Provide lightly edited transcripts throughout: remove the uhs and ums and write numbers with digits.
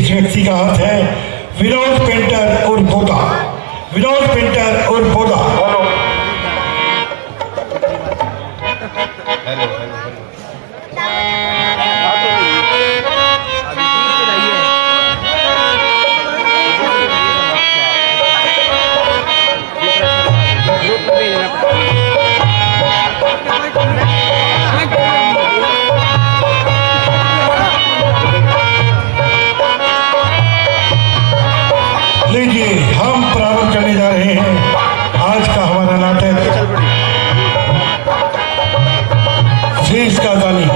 इस व्यक्ति का हाथ है विनोद पेंटर और बोदा। विनोद पेंटर और बोदा। हेलो लीजिए हम प्रारंभ करने जा रहे हैं आज का हमारा नाटक शेष का गाली।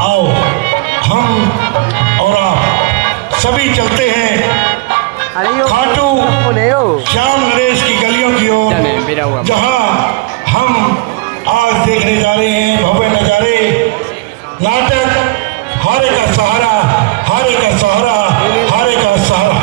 आओ हम और आप सभी चलते हैं खाटू श्याम नरेश की गलियों की ओर, जहां हम आज देखने जा रहे हैं भव्य नजारे। नाटक हारे का सहारा, हारे का सहारा, हारे का सहारा।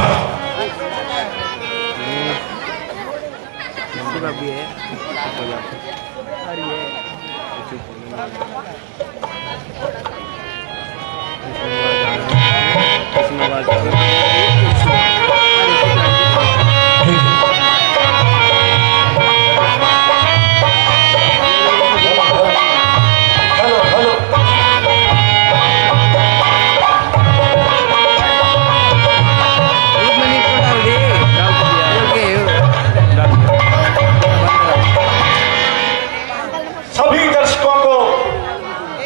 सभी दर्शकों को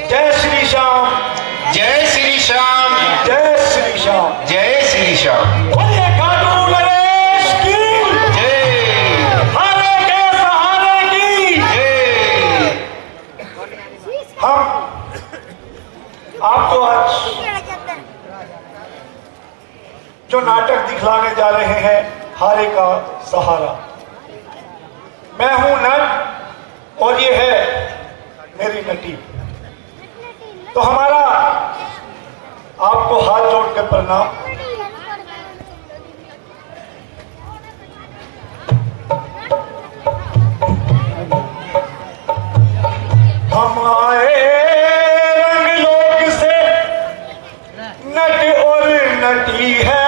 जय श्री श्याम, जय श्री श्याम, जय श्री श्याम। जय श्री श्याम। बोलिए खाटू नरेश की जय, हारे के सहारे की जय। हम आपको आज जो नाटक दिखलाने जा रहे हैं हारे का सहारा। मैं हूं नट और ये है मेरी नटी। तो हमारा आपको हाथ जोड़कर प्रणाम। हम आए रंगलोक से, नट और नटी है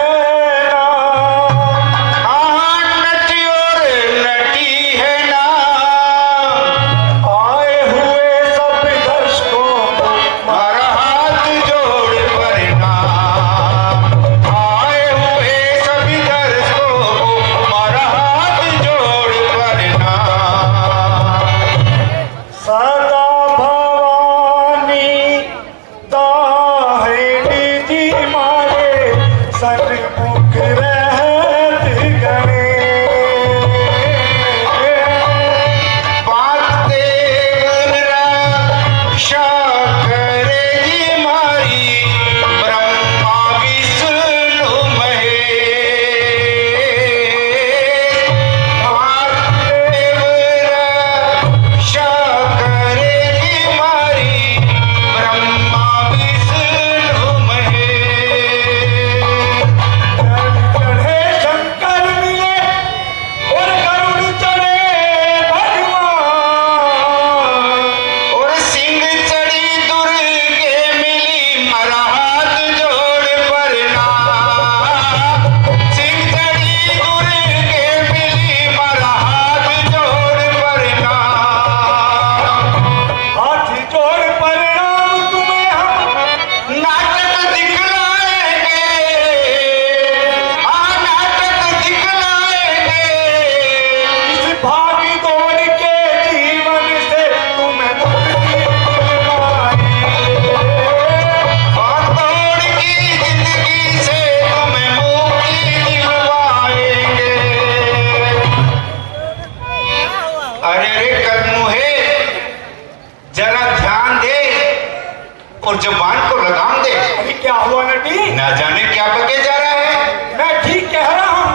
और जबान को लगाम दे। अभी क्या हुआ नटी? ना जाने क्या बके जा रहा है। मैं ठीक कह रहा हूं।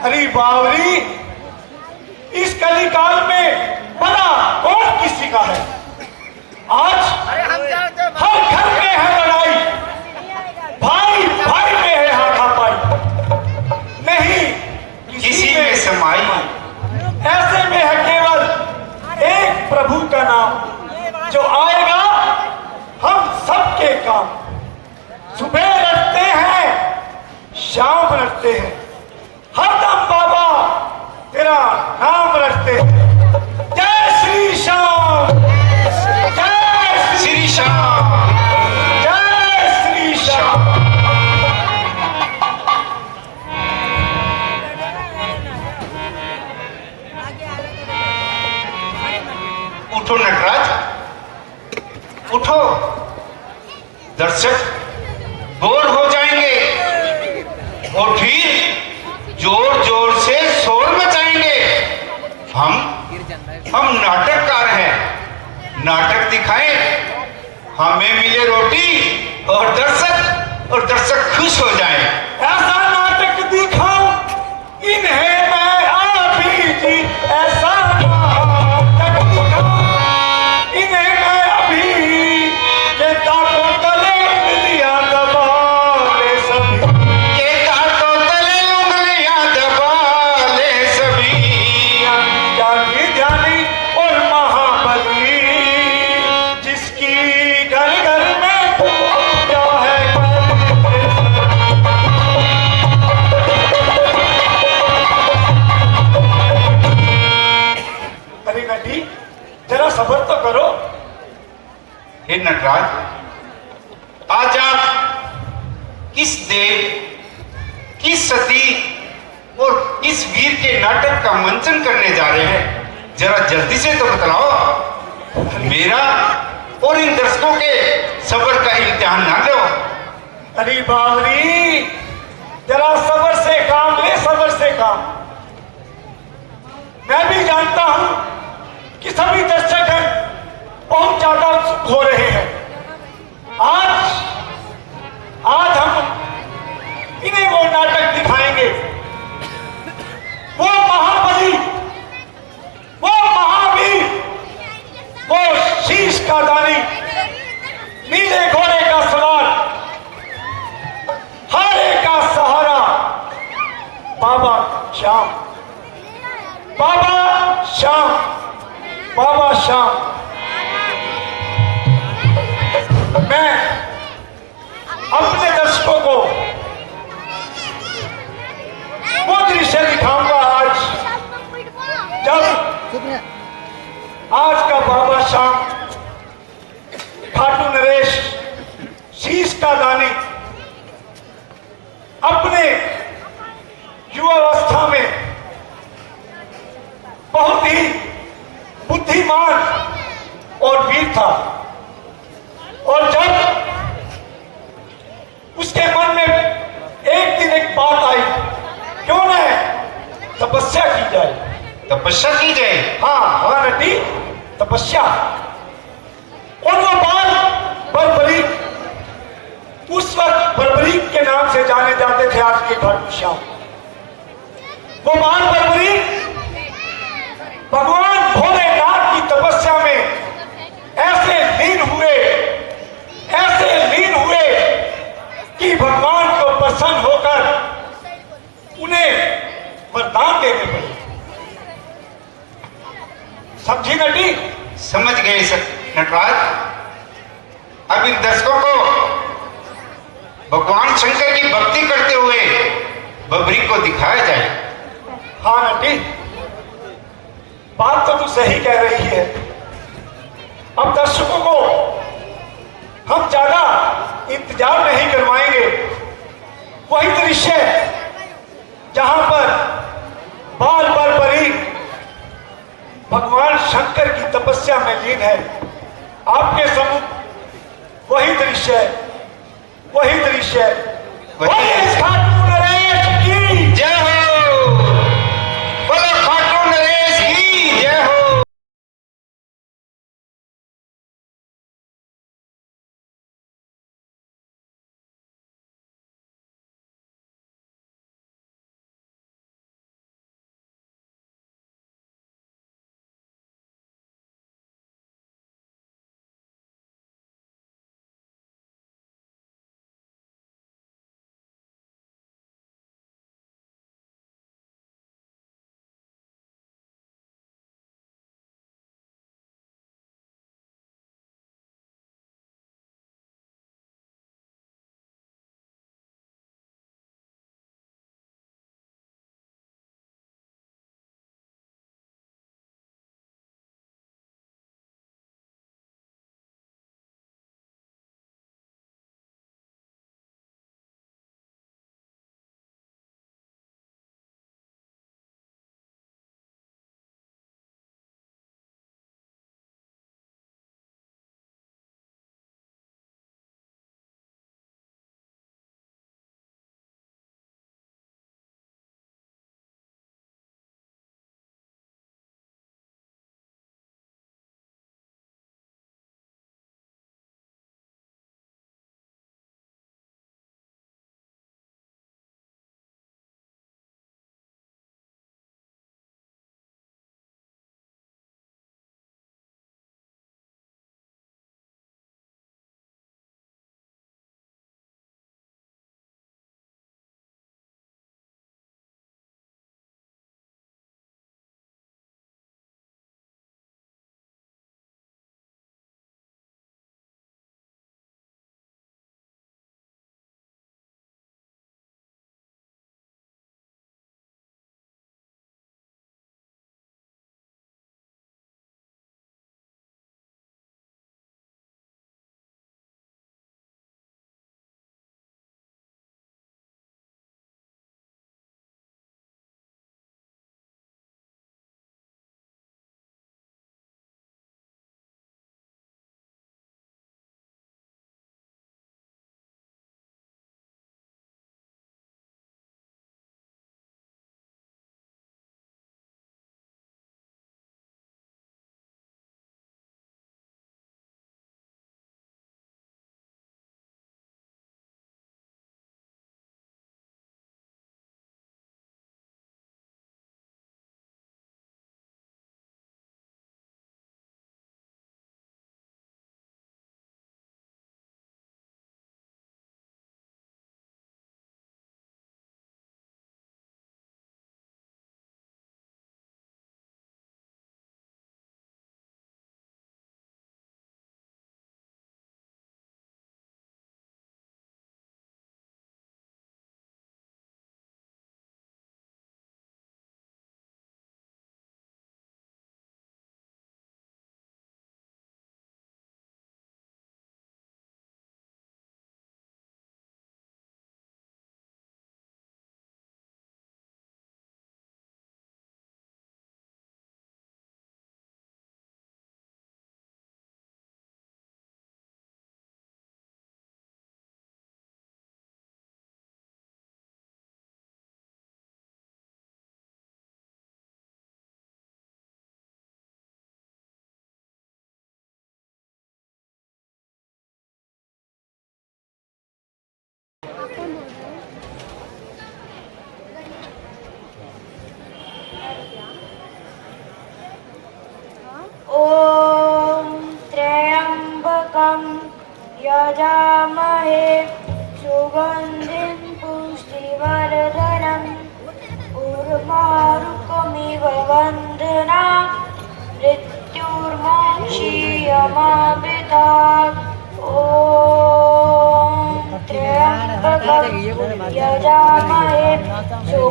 अरे बावरी, इस कलिकाल में बड़ा कौन किसी का है? आज हर घर में है लड़ाई, भाई भाई में है हाथापाई। नहीं किसी में समाई। ऐसे में है केवल एक प्रभु का नाम जो आएगा हम सबके काम। सुबह रखते हैं, शाम रखते हैं, हरदम बाबा तेरा नाम रखते हैं। जय श्री श्याम, जय श्री श्याम, जय श्री श्याम। उठो नटराज, उठो। दर्शक बोर हो जाएंगे और फिर जोर जोर से शोर मचाएंगे। हम नाटककार हैं, नाटक दिखाएं, हमें मिले रोटी और दर्शक खुश हो जाएं। ऐसा नाटक दिखाऊं इन्हें मैं आप ही जी, ऐसा नाटक दिखाऊं इन्हें मैं अभी। ये दांतों तले उंगलियां दबा ले सभी, ये दांतों तले उंगलियां दबा ले सभी। जानी ध्यानी और महाबली, जिसकी घर घर में पूजा है। अरे नटी, जरा सब्र तो करो। हे नटराज, आज आप किस देव, किस सती और किस वीर के नाटक का मंचन करने जा रहे हैं? जरा जल्दी से तो बतलाओ। मेरा और इन दर्शकों के सब्र का इम्तिहान ना लो। अरे बावरी, जरा सब्र से काम ले, सब्र से काम। मैं भी जानता हूं कि सभी दर्शक हैं बहुत ज्यादा उत्सुक हो रहे हैं। आज हम इन्हें वो नाटक दिखाएंगे, वो महाबली, वो महावीर, वो शीश का दानी, नीले घोड़े का सवार, हारे का सहारा, बाबा श्याम, बाबा श्याम, बाबा श्याम। मैं अपने दर्शकों को वो दृश्य दिखाऊंगा आज, जब आज का बाबा श्याम, खाटू नरेश, शीश का दानी अपने युवावस्था में बहुत ही बुद्धिमान और वीर था। और जब उसके मन में एक दिन एक बात आई, क्यों न तपस्या की जाए। तपस्या की जाए? हाँ नटी, तपस्या। और वो बाल बर्बरीक, उस वक्त बर्बरीक के नाम से जाने जाते थे आज के खाटू श्याम। वो बाल बर्बरीक भगवान भोलेनाथ की तपस्या में ऐसे लीन हुए कि भगवान को प्रसन्न होकर उन्हें वरदान देने पड़े। समझी नटी? समझ गए नटराज। अब इन दर्शकों को भगवान शंकर की भक्ति करते हुए बबरी को दिखाया जाए। हाँ नटी, बात तो तू सही कह रही है। अब दर्शकों को हम ज्यादा इंतजार नहीं करवाएंगे। वही दृश्य जहां पर बाल बर्बरी भगवान शंकर की तपस्या में लीन है, आपके सम्मुख वही दृश्य, वही इस खाटू नरेश की जय हो। बोलो खाटू नरेश की जय हो।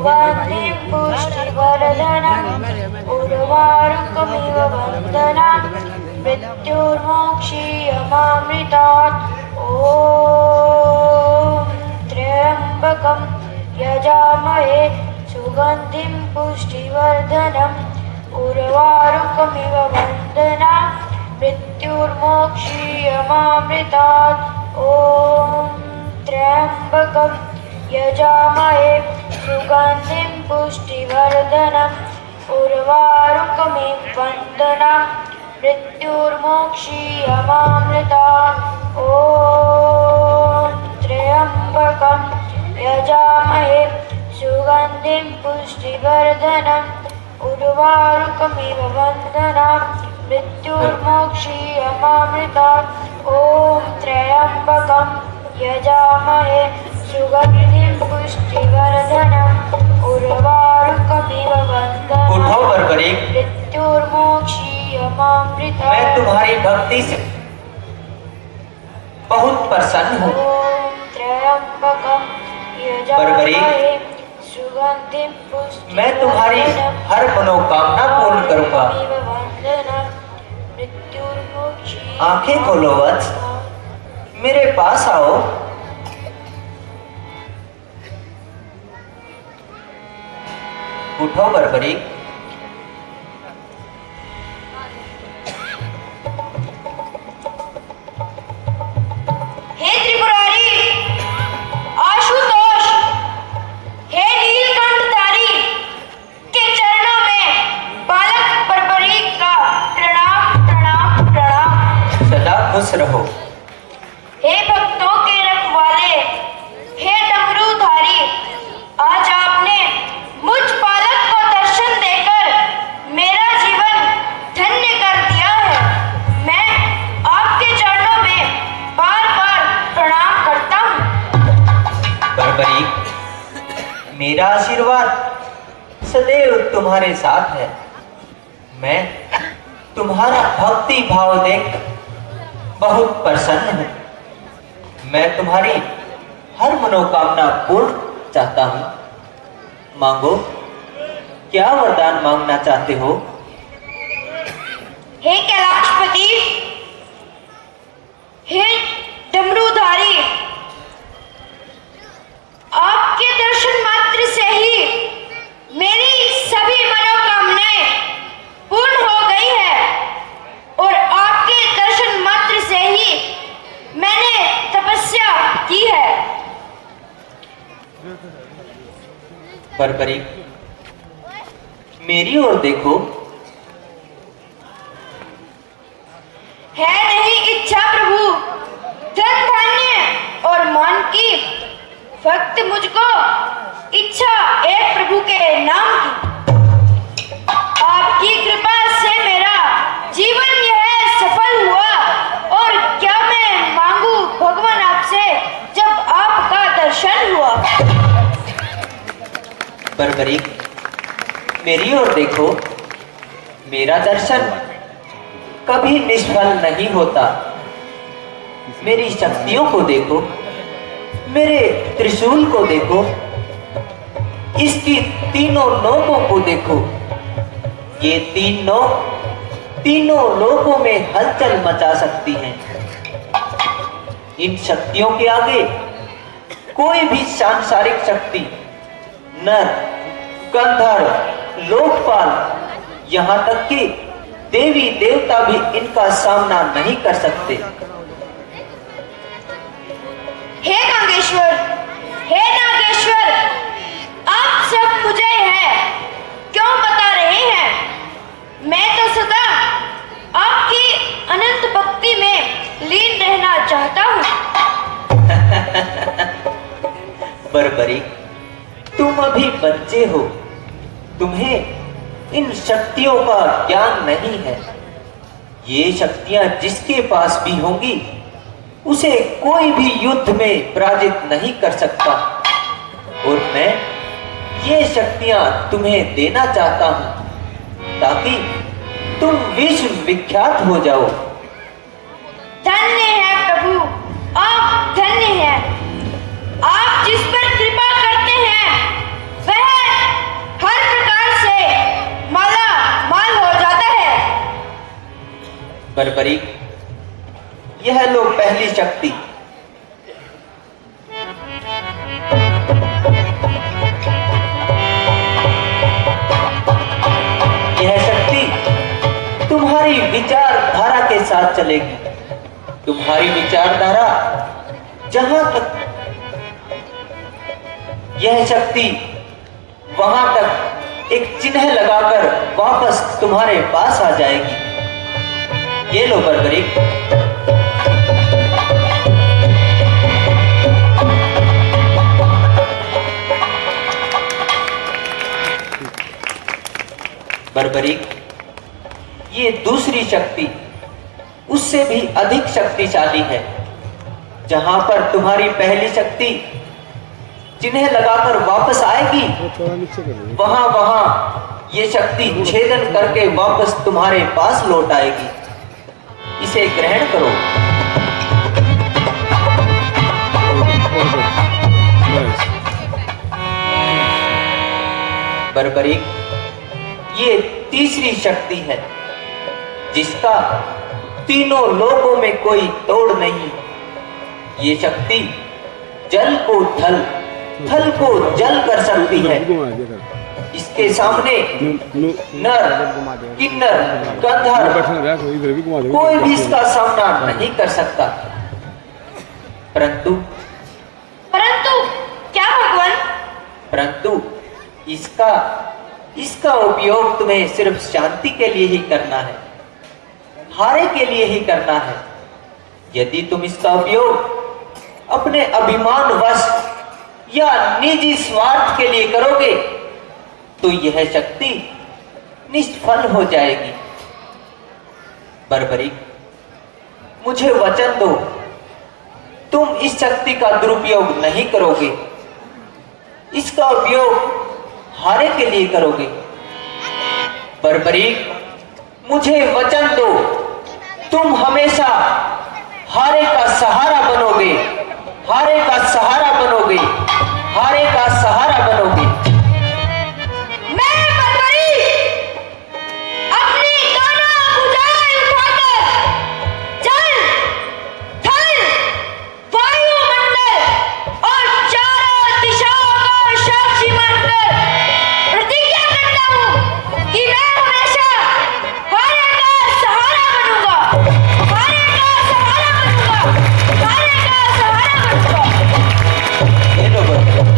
सुगन्धिं पुष्टिवर्धनम् उर्वारुकमिव बन्धनान् मृत्युर्मोक्षीयमामृतात् ॐ त्र्यम्बकं यजामहे सुगन्धिं पुष्टिवर्धनम् उर्वारुकमिव बन्धनान् मृत्युर्मोक्षीयमामृतात् ॐ त्र्यम्बकं यजामहे सुगन्धिं पुष्टिवर्धनम् उर्वारुकमिव बन्धनान् मृत्युर्मोक्षीयमामृतात् ॐ त्र्यम्बकं यजामहे सुगन्धिं पुष्टिवर्धनम् उर्वारुकमिव बन्धनान् मृत्युर्मोक्षीयमामृतात् ॐ त्र्यम्बकं यजामहे सुगन्धिं पुष्टिवर्धनम् उर्वारुकमिव बन्धनान् उठो बर्बरीक, मृत्युर्मोक्षीयमामृतात्। मैं तुम्हारी भक्ति से बहुत प्रसन्न हूँ। ॐ त्र्यम्बकं यजामहे सुगन्धिं पुष्टिवर्धनम् मैं तुम्हारी हर मनोकामना पूर्ण करूंगा। आंखें खोलो वत्स, मेरे पास आओ। उठो बर्बरीक, हे त्रिपुरारी, आशुतोष, हे नीलकंठधारी के चरणों में बालक बर्बरीक का प्रणाम प्रणाम प्रणाम। सदा खुश रहो। हे भक्तों के रखवाले, हे डमरूधारी, आज आपने मुझ बालक को दर्शन देकर मेरा जीवन धन्य कर दिया है। मैं आपके चरणों में बार बार प्रणाम करता हूँ। बर्बरीक, मेरा आशीर्वाद सदैव तुम्हारे साथ है। मैं तुम्हारा भक्ति भाव देख बहुत प्रसन्न हूँ। मैं तुम्हारी हर मनोकामना पूर्ण चाहता हूँ। मांगो, क्या वरदान मांगना चाहते हो? हे कैलाशपति, हे डमरूधारी, आपके दर्शन मात्र से ही मेरी सभी मनोकामनाएं पूर्ण हो गई है और आपके दर्शन मात्र से ही मैंने तपस्या की है। बर्बरीक, मेरी ओर देखो। है नहीं इच्छा प्रभु, धन धान्य और मान की, फक्त मुझको इच्छा एक प्रभु के नाम की। आपकी कृपा से मेरा जीवन यह सफल हुआ और क्या मैं मांगू भगवान आपसे जब आपका दर्शन हुआ। बर्बरीक, मेरी ओर देखो। मेरा दर्शन कभी निष्फल नहीं होता। मेरी शक्तियों को देखो, मेरे त्रिशूल को देखो, इसकी तीनों नोकों को देखो। ये तीन नोक तीनों लोकों में हलचल मचा सकती हैं। इन शक्तियों के आगे कोई भी सांसारिक शक्ति, नर, गंधर्व, लोकपाल, यहाँ तक कि देवी देवता भी इनका सामना नहीं कर सकते। हे नागेश्वर, हे नागेश्वर, आप सब मुझे है क्यों बता रहे हैं? मैं तो सदा आपकी अनंत भक्ति में लीन रहना चाहता हूँ। बर्बरीक, तुम अभी बच्चे हो, तुम्हें इन शक्तियों का ज्ञान नहीं है। ये शक्तियां जिसके पास भी होंगी उसे कोई भी युद्ध में पराजित नहीं कर सकता। और मैं ये शक्तियां तुम्हें देना चाहता हूं ताकि तुम विश्व विख्यात हो जाओ। धन्य है प्रभु, आप धन्य हैं। आप जिस पर कृपा करते हैं वह बर्बरी, यह लो पहली शक्ति। यह शक्ति तुम्हारी विचारधारा के साथ चलेगी। तुम्हारी विचारधारा जहां तक, यह शक्ति वहां तक एक चिन्ह लगाकर वापस तुम्हारे पास आ जाएगी। ये लो बर्बरी। बर्बरी, ये दूसरी शक्ति उससे भी अधिक शक्तिशाली है। जहां पर तुम्हारी पहली शक्ति चिन्ह लगाकर वापस आएगी, वहां वहां ये शक्ति छेदन करके वापस तुम्हारे पास लौट आएगी। इसे ग्रहण करो। बर्बरी, ये तीसरी शक्ति है जिसका तीनों लोकों में कोई तोड़ नहीं। ये शक्ति जल को थल, थल को जल कर सकती है। इसके सामने नर, किन्नर, गंधर्व कोई भी इसका सामना नहीं कर सकता। परंतु क्या भगवान? परंतु इसका उपयोग तुम्हें सिर्फ शांति के लिए ही करना है, हारे के लिए ही करना है। यदि तुम इसका उपयोग अपने अभिमान वश या निजी स्वार्थ के लिए करोगे तो यह शक्ति निष्फल हो जाएगी। बर्बरी, मुझे वचन दो, तुम इस शक्ति का दुरुपयोग नहीं करोगे, इसका उपयोग हारे के लिए करोगे। बर्बरी, मुझे वचन दो, तुम हमेशा हारे का सहारा बनोगे, हारे का सहारा बनोगे, हारे का सहारा बनोगे। मैं बर्बरी अपनी दोनों भुजाएं उठाकर जल, थल, वायुमंडल और चारों दिशाओं को साक्षी मानकर प्रतिज्ञा करता हूँ कि मैं हमेशा हारे का सहारा बनूंगा, हारे का सहारा बनूंगा, हारे का सहारा बनूंगा। ये लो बर्बरी,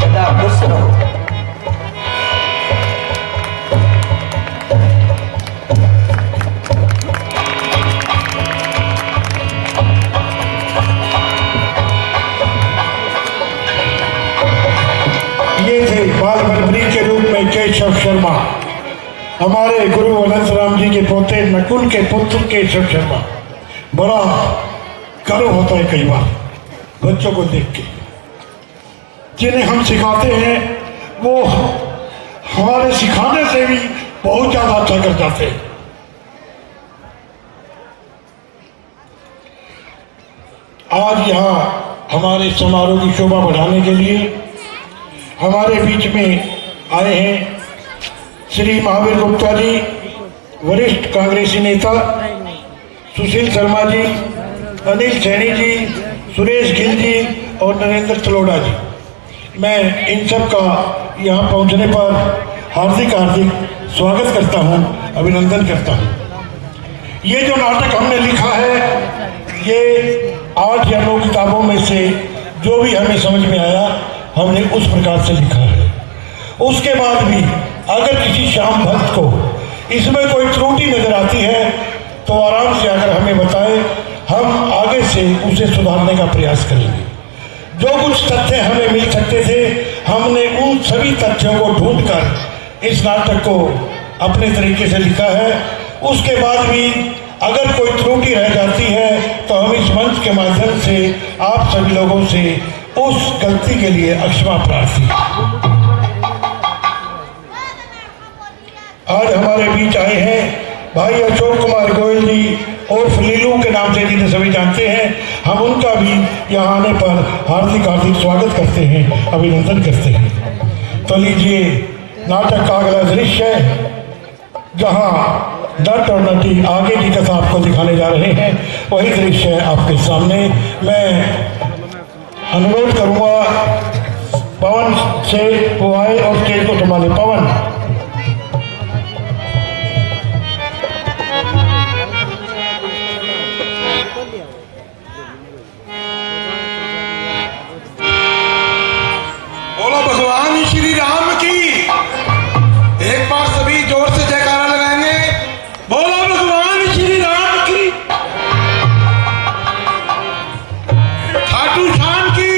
सदा खुश रहो। ये थे बाल बर्बरी के रूप में केशव शर्मा, हमारे गुरु अनंत राम जी के पोते नकुल के पुत्र केशव शर्मा। बड़ा गर्व होता है कई बार बच्चों को देख के, जिन्हें हम सिखाते हैं वो हमारे सिखाने से भी बहुत ज्यादा अच्छा कर जाते हैं। आज यहाँ हमारे समारोह की शोभा बढ़ाने के लिए हमारे बीच में आए हैं श्री महावीर गुप्ता जी, वरिष्ठ कांग्रेसी नेता, सुशील शर्मा जी, अनिल सैनी जी, सुरेश गिल जी और नरेंद्र तलोड़ा जी। मैं इन सब का यहाँ पहुँचने पर हार्दिक स्वागत करता हूँ, अभिनंदन करता हूँ। ये जो नाटक हमने लिखा है, ये 8 या 9 किताबों में से जो भी हमें समझ में आया हमने उस प्रकार से लिखा है। उसके बाद भी अगर किसी श्याम भक्त को इसमें कोई त्रुटि नजर आती है तो आराम से अगर हमें बताए, हम आगे से उसे सुधारने का प्रयास करेंगे। जो कुछ तथ्य हमें मिल सकते थे, हमने उन सभी तथ्यों को ढूंढकर इस नाटक को अपने तरीके से लिखा है। उसके बाद भी अगर कोई त्रुटि रह जाती है तो हम इस मंच के माध्यम से आप सभी लोगों से उस गलती के लिए क्षमा प्रार्थी। आज हमारे बीच आए हैं भाई अशोक कुमार गोयल जी और लीलू के नाम से जिन्हें सभी जानते हैं। हम उनका भी यहाँ आने पर हार्दिक स्वागत करते हैं, अभिनंदन करते हैं। तो लीजिए नाटक का अगला दृश्य है। जहां नट और नटी आगे की कथा आपको दिखाने जा रहे हैं, वही दृश्य है आपके सामने। मैं अनुरोध करूंगा पवन से वो आए और स्टेज को संभाले। पवन, बोलो भगवान श्री राम की। एक बार सभी जोर से जयकारा लगाएंगे। बोलो भगवान श्री राम की। खाटू श्याम की।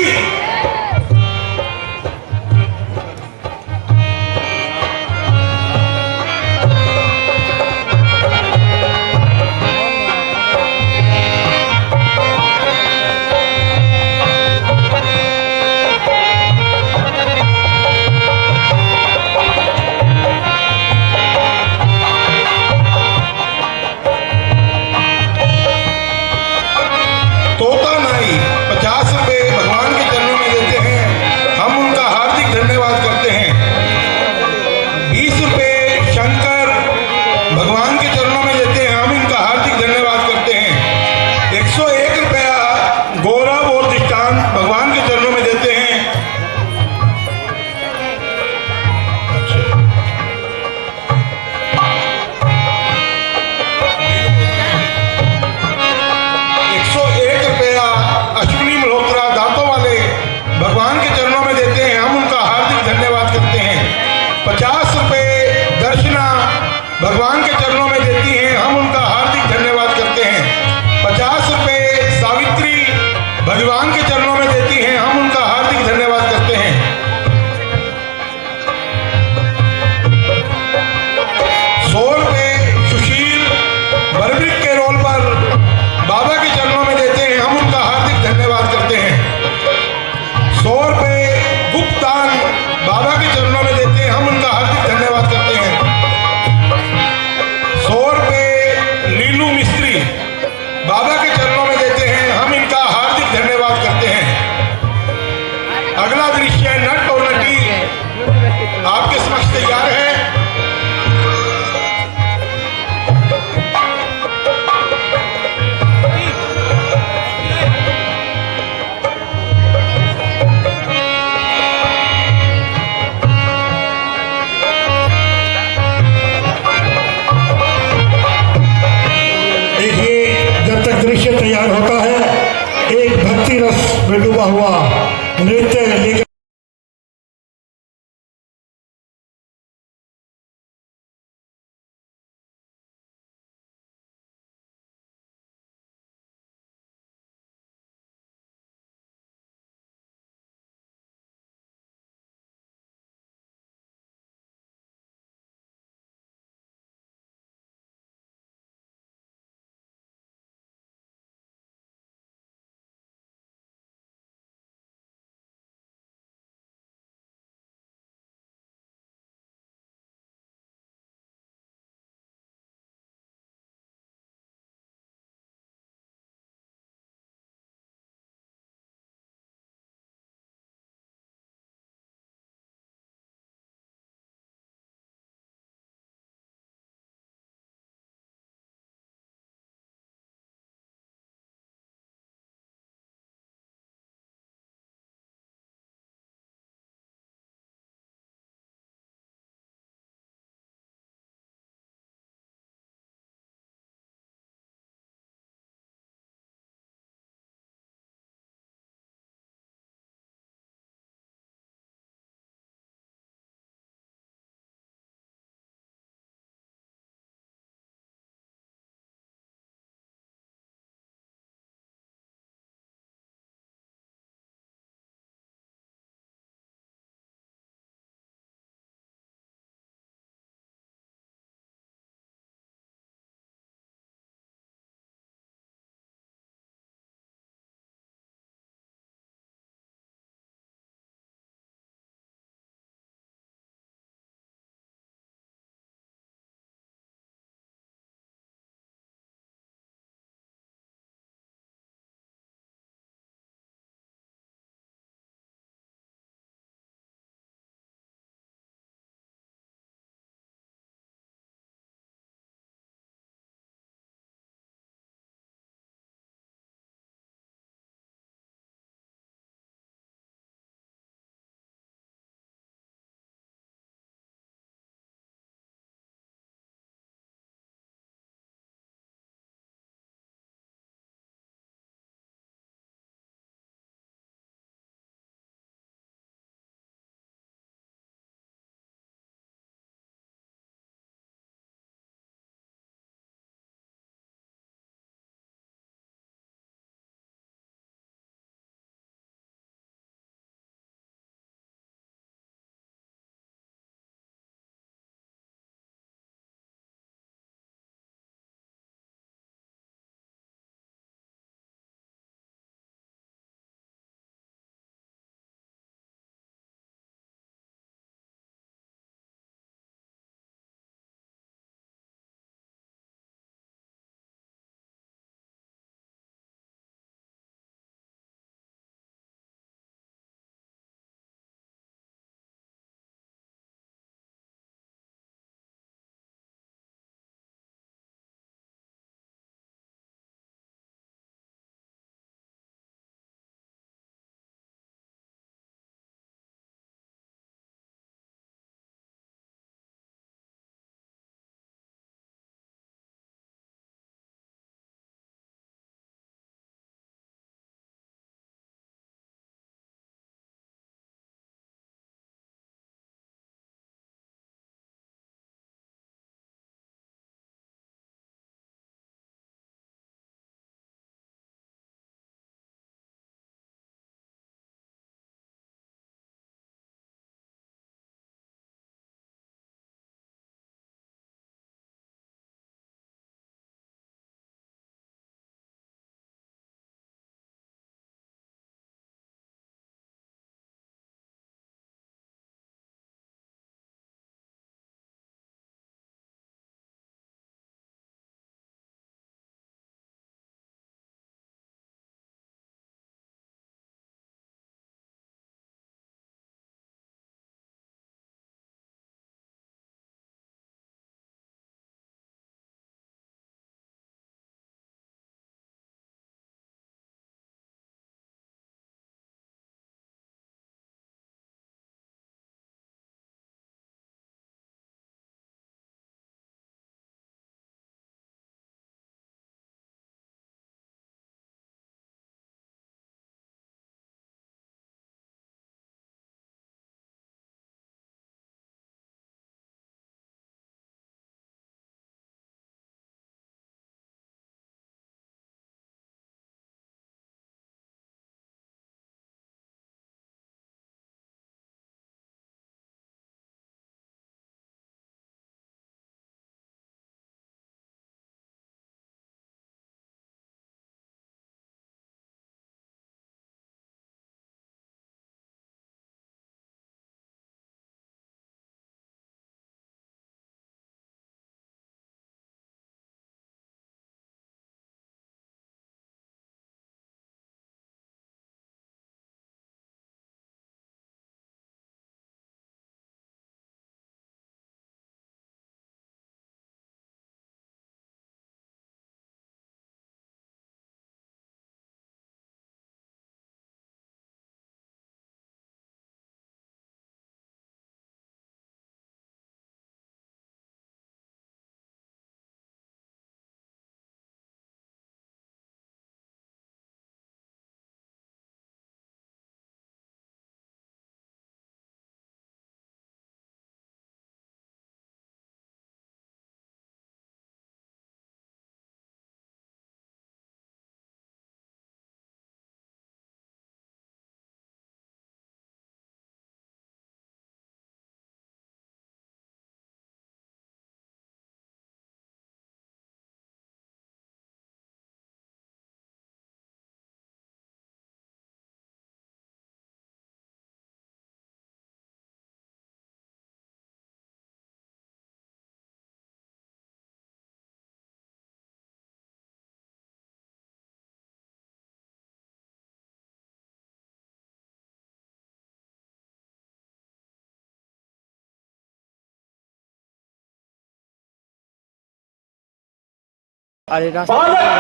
बालक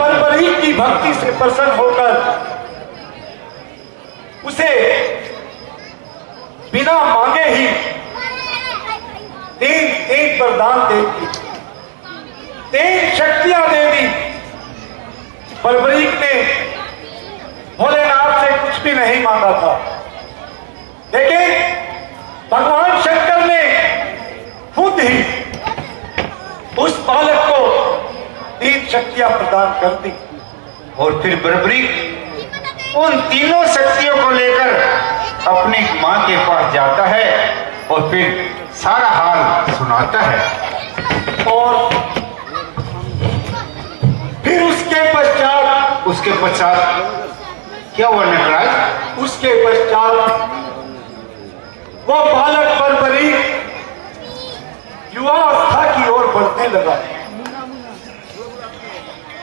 बर्बरीक की भक्ति से प्रसन्न होकर उसे बिना मांगे ही तीन वरदान दे दी, 3 शक्तियां दे दी। बर्बरीक ने भोलेनाथ से कुछ भी नहीं मांगा था, लेकिन भगवान शंकर ने खुद ही उस बालक को 3 शक्तियां प्रदान कर दी। और फिर बर्बरीक उन तीनों शक्तियों को लेकर अपनी मां के पास जाता है और फिर सारा हाल सुनाता है। और फिर उसके पश्चात क्या हुआ नटराज? उसके पश्चात वो बालक बर्बरीक युवावस्था की ओर बढ़ने लगा।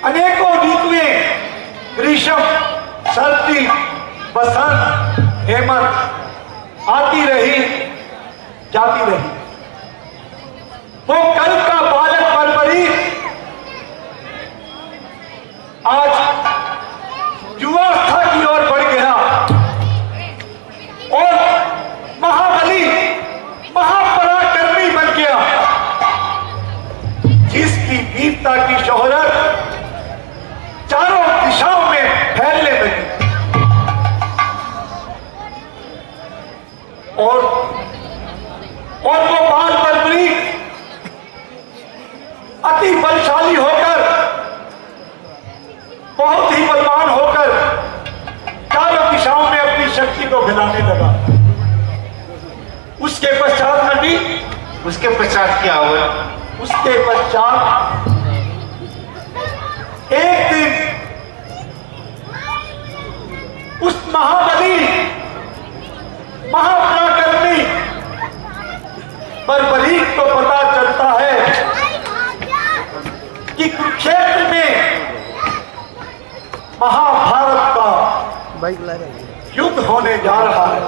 अनेकों ऋतुएं, ग्रीष्म, सर्दी, बसंत, हेमंत आती रही, जाती रही। वो कल का बालक बर्बरीक आज युवावस्था की ओर बढ़ गया और महाबली, महापराक्रमी बन गया, जिसकी वीरता की शोहरत चारों दिशाओं में फैलने लगी। और वो बाल बर्बरीक अति बलशाली होकर, बहुत ही बलवान होकर चारों दिशाओं में अपनी शक्ति को फैलाने लगा। उसके पश्चात नटी, उसके पश्चात क्या हुआ? उसके पश्चात एक दिन उस महाबली, महापराक्रमी बर्बरीक को पता चलता है कि कुरुक्षेत्र में महाभारत का युद्ध होने जा रहा है।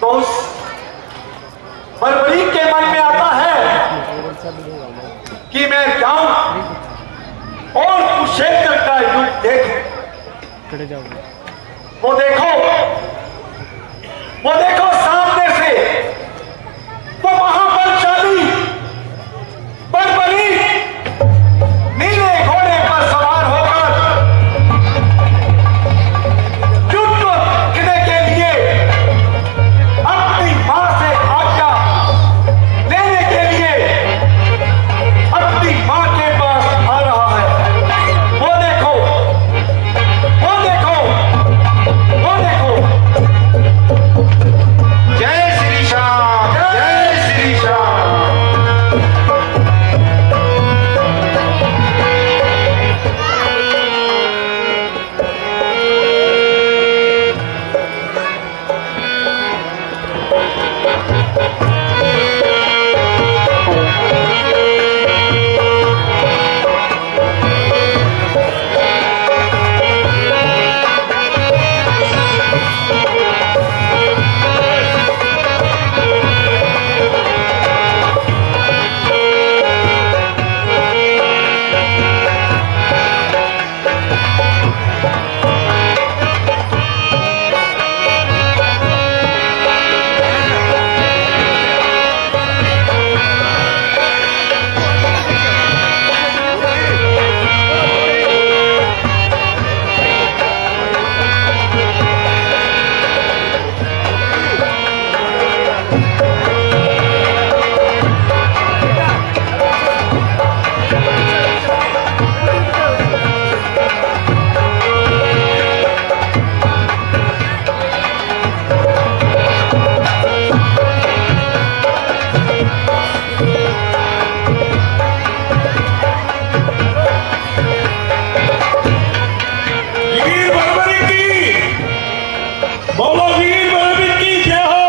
तो उस बर्बरीक के मन में आता है कि मैं जाऊं और कुरुक्षेत्र का युद्ध देखूं। वो देखो सामने से वो महाबलशाली बर्बरीक नीले घोड़े पर सवार होकर युद्ध करने के लिए अपनी मां से आज्ञा लेने के लिए अपनी मां के पास आ रहा है। वो देखो, वो देखो, वो देखो। जय श्री श्याम, जय श्री श्याम। बोलो वीर बलबीर की जय हो।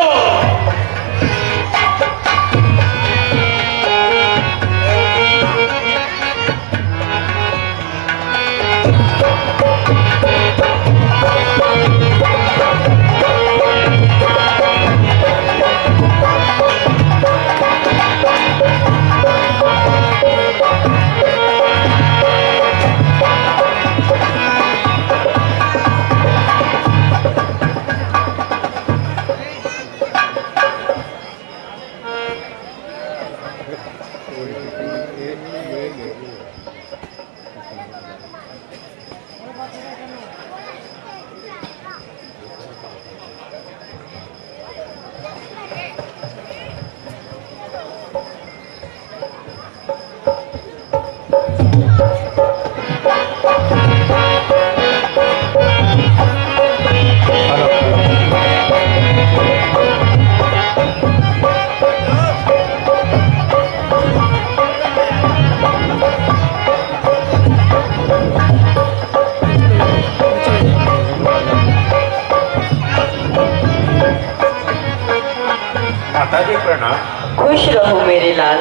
माता जी प्रणाम। खुश रहो मेरे लाल।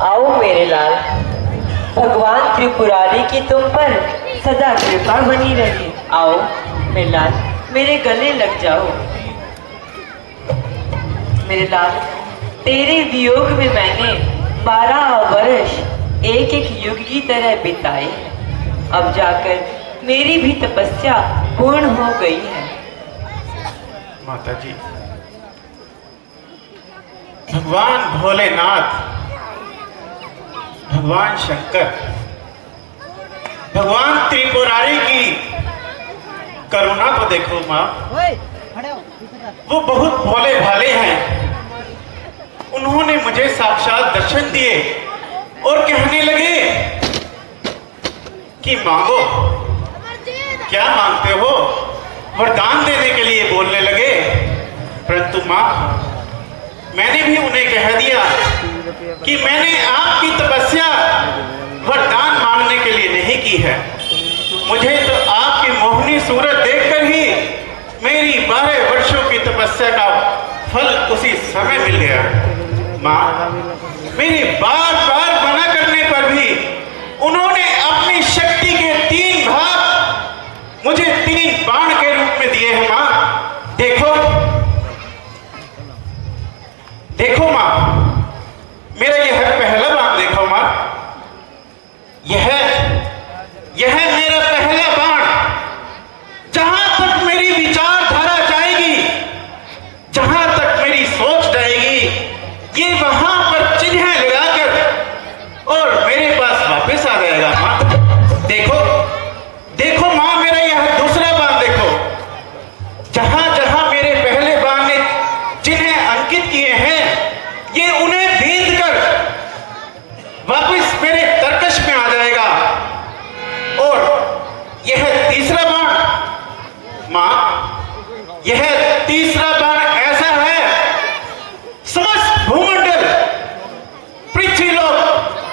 आओ मेरे लाल, भगवान त्रिपुरारी की तुम पर सदा कृपा बनी रहे। आओ मेरे लाल, मेरे गले लग जाओ। मेरे लाल, तेरे वियोग में मैंने 12 वर्ष एक एक युग की तरह बिताए। अब जाकर मेरी भी तपस्या पूर्ण हो गई है। माता जी, भगवान भोलेनाथ, भगवान शंकर, भगवान त्रिपुरारी की करुणा को देखो माँ। वो बहुत भोले भाले हैं। उन्होंने मुझे साक्षात दर्शन दिए और कहने लगे कि मांगो, क्या मांगते हो? वरदान देने के लिए बोलने लगे। परंतु मां, मैंने भी उन्हें कह दिया कि मैंने आपकी तपस्या वरदान मांगने के लिए नहीं की है। मुझे तो आपकी मोहनी सूरत देखकर ही मेरी 12 वर्षों की तपस्या का फल उसी समय मिल गया। मां, मेरे बार बार मना करने पर भी उन्होंने अपनी शक्ति के 3 भाग मुझे 3 बाण के रूप में दिए हैं। मां देखो, देखो मां, मेरा यह पहला बाण देखो मां। यह मेरा पहला बाण। जहां तक मेरी विचारधारा जाएगी, जहां तक मेरी सोच जाएगी, ये वहां पर चिन्ह लगाकर और मेरे पास वापस आ जाएगा। मां देखो, देखो मां, मेरा यह दूसरा बाण देखो। जहां जहां मेरे पहले बाण ने चिन्ह अंकित किए हैं, ये उन्हें भेद कर वापस मेरे तरकश में आ जाएगा। और यह तीसरा बाण मां, यह तीसरा बाण ऐसा है, समस्त भूमंडल, पृथ्वीलोक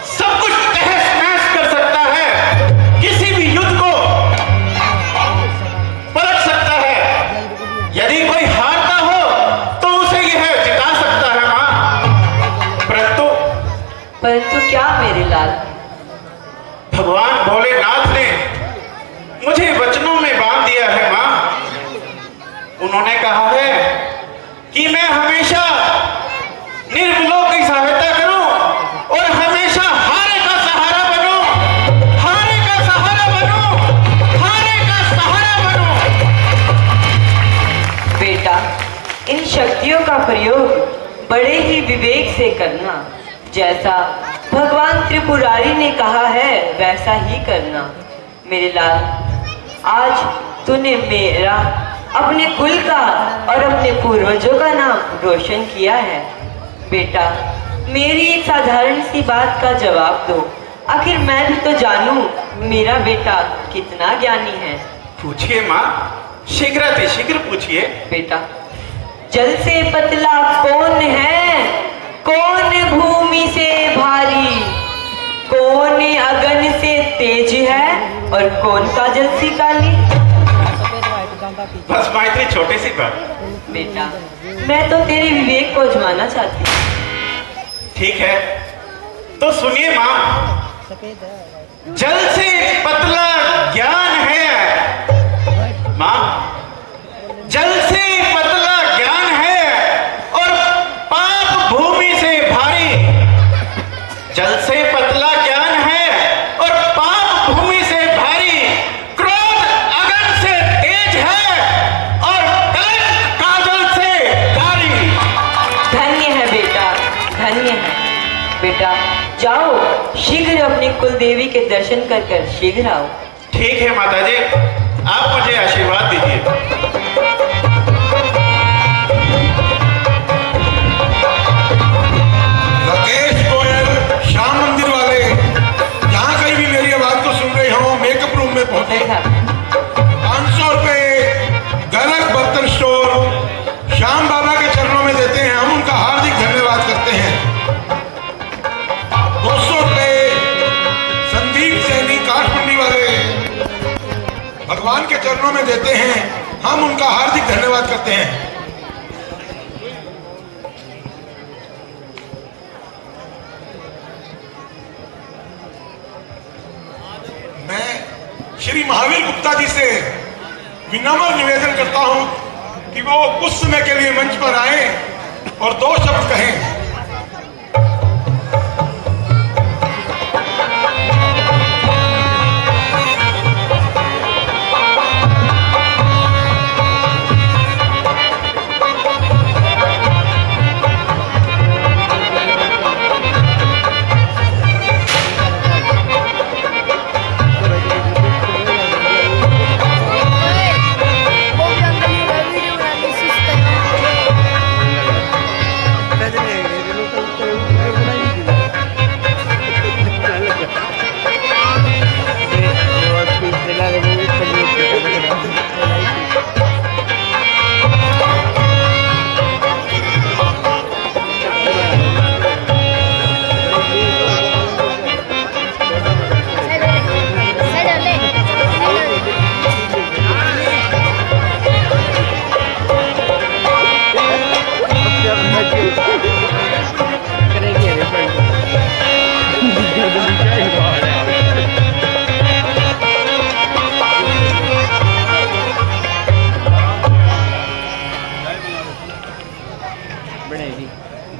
सब कुछ तहस नहस कर सकता है। किसी भी युद्ध को पलट सकता है। यदि कोई हारता हो तो उसे यह जिता सकता है मां। परंतु क्या मेरे लाल? भगवान भोलेनाथ ने मुझे वचनों में बांध दिया है मां। उन्होंने कहा है कि मैं हमेशा निर्बलों की सहायता करूं और हमेशा हारे का सहारा बनूं, हारे का सहारा बनूं, हारे का सहारा बनूं। बेटा, इन शक्तियों का प्रयोग बड़े ही विवेक से करना। जैसा भगवान त्रिपुरारी ने कहा है वैसा ही करना। मेरे लाल, आज तूने मेरा, अपने कुल का और अपने पूर्वजों का नाम रोशन किया है। बेटा, मेरी एक साधारण सी बात का जवाब दो। आखिर मैं भी तो जानूं मेरा बेटा कितना ज्ञानी है। पूछिए मां, शीघ्र पूछिए। बेटा, जल से पतला कौन है, कौन भूमि से भारी, कौन अगन से तेज है और कौन काजल सी काली? बस मां, इतनी छोटी सी बात। बेटा, मैं तो तेरे विवेक को आजमाना चाहती हूँ। ठीक है, तो सुनिए मां। जल से पतला ज्ञान है मां, जल से पतला ज्ञान है और पाप भूमि से भारी। जल से पतला ज्ञान है और पाप भूमि से भारी। क्रोध अगन से तेज है और कलंक काजल से कारी। धन्य है बेटा, धन्य है। बेटा, जाओ शीघ्र अपने कुल देवी के दर्शन कर शीघ्र आओ। ठीक है माताजी, आप मुझे आशीर्वाद दीजिए। श्याम मंदिर वाले, जहाँ कहीं भी मेरी आवाज को सुन रहे हो, मेकअप रूम में पहुंचे। 500 रुपए गलत बर्तन स्टोर श्याम बाबा के चरणों में देते हैं। हम उनका हार्दिक धन्यवाद करते हैं। 200 रुपए संदीप सैनी काठमंडी वाले भगवान के चरणों में देते हैं। हम उनका हार्दिक धन्यवाद करते हैं। श्री महावीर गुप्ता जी से विनम्र निवेदन करता हूं कि वो कुछ समय के लिए मंच पर आए और 2 शब्द कहें।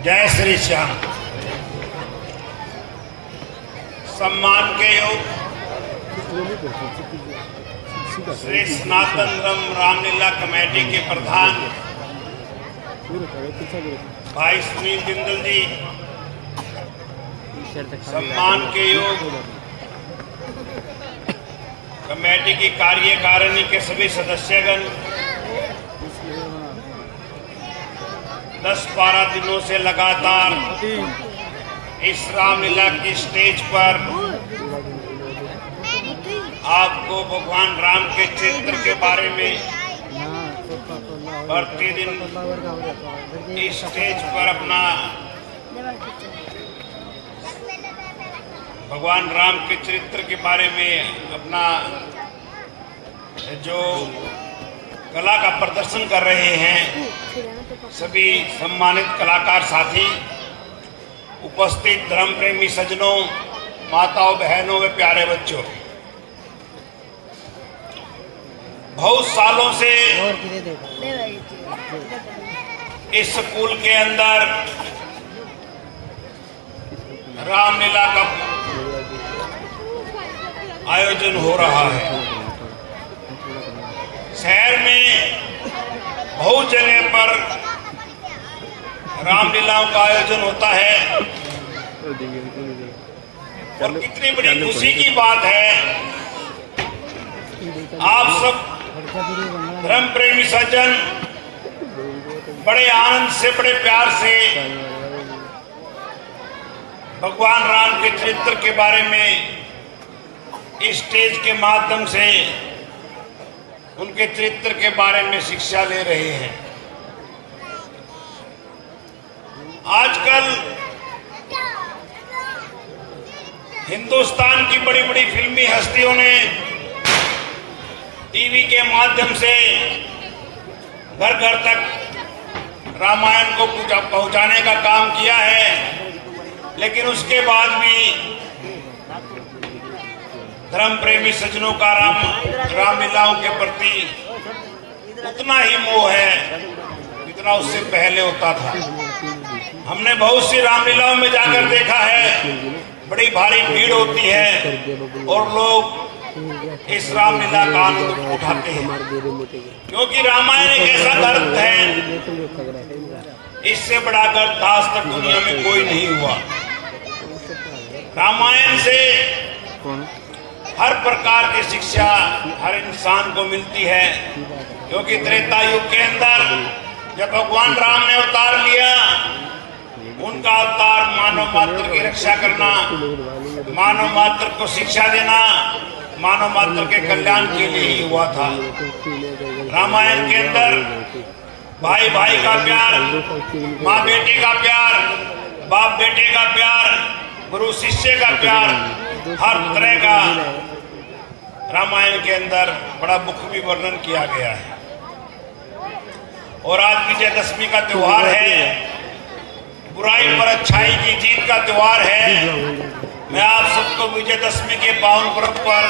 जय श्री श्याम। सम्मान के योग श्री सनातन धर्म रामलीला कमेटी के प्रधान भाई सुनील जिंदल जी, सम्मान के योग कमेटी की कार्यकारिणी के सभी सदस्यगण, 10-12 दिनों से लगातार इस रामलीला की स्टेज पर आपको भगवान राम के चरित्र के बारे में प्रतिदिन इस स्टेज पर अपना भगवान राम के चरित्र के बारे में अपना जो कला का प्रदर्शन कर रहे हैं सभी सम्मानित कलाकार साथी, उपस्थित धर्म प्रेमी सज्जनों, माताओं, बहनों व प्यारे बच्चों, बहुत सालों से इस स्कूल के अंदर रामलीला का आयोजन हो रहा है। शहर में बहुत जगह पर रामलीलाओं का आयोजन होता है और कितनी बड़ी खुशी की बात है, आप सब धर्म प्रेमी सज्जन बड़े आनंद से, बड़े प्यार से भगवान राम के चरित्र के बारे में इस स्टेज के माध्यम से उनके चरित्र के बारे में शिक्षा ले रहे हैं। आजकल हिंदुस्तान की बड़ी बड़ी फिल्मी हस्तियों ने टीवी के माध्यम से घर घर तक रामायण को पहुंचाने का काम किया है, लेकिन उसके बाद भी धर्म प्रेमी सज्जनों का रामलीलाओं के प्रति उतना ही मोह है जितना उससे पहले होता था। हमने बहुत सी रामलीलाओं में जाकर देखा है, बड़ी भारी भीड़ होती है और लोग इस रामलीला का आनंद उठाते हैं, क्योंकि रामायण एक ऐसा ग्रंथ है, इससे बड़ा ग्रंथ आज तक दुनिया में कोई नहीं हुआ। रामायण से हर प्रकार की शिक्षा हर इंसान को मिलती है, क्योंकि त्रेता युग के अंदर जब भगवान राम ने अवतार लिया, उनका अवतार मानव मात्र की रक्षा करना, मानव मात्र को शिक्षा देना, मानव मात्र के कल्याण के लिए ही हुआ था। रामायण के अंदर भाई भाई का प्यार, माँ बेटे का प्यार, बाप बेटे का प्यार, गुरु शिष्य का प्यार, हर तरह का रामायण के अंदर बड़ा मुखबी वर्णन किया गया है। और आज विजयदशमी का त्योहार है, बुराई पर अच्छाई की जीत का त्योहार है। मैं आप सबको विजयदशमी के पावन पर्व पर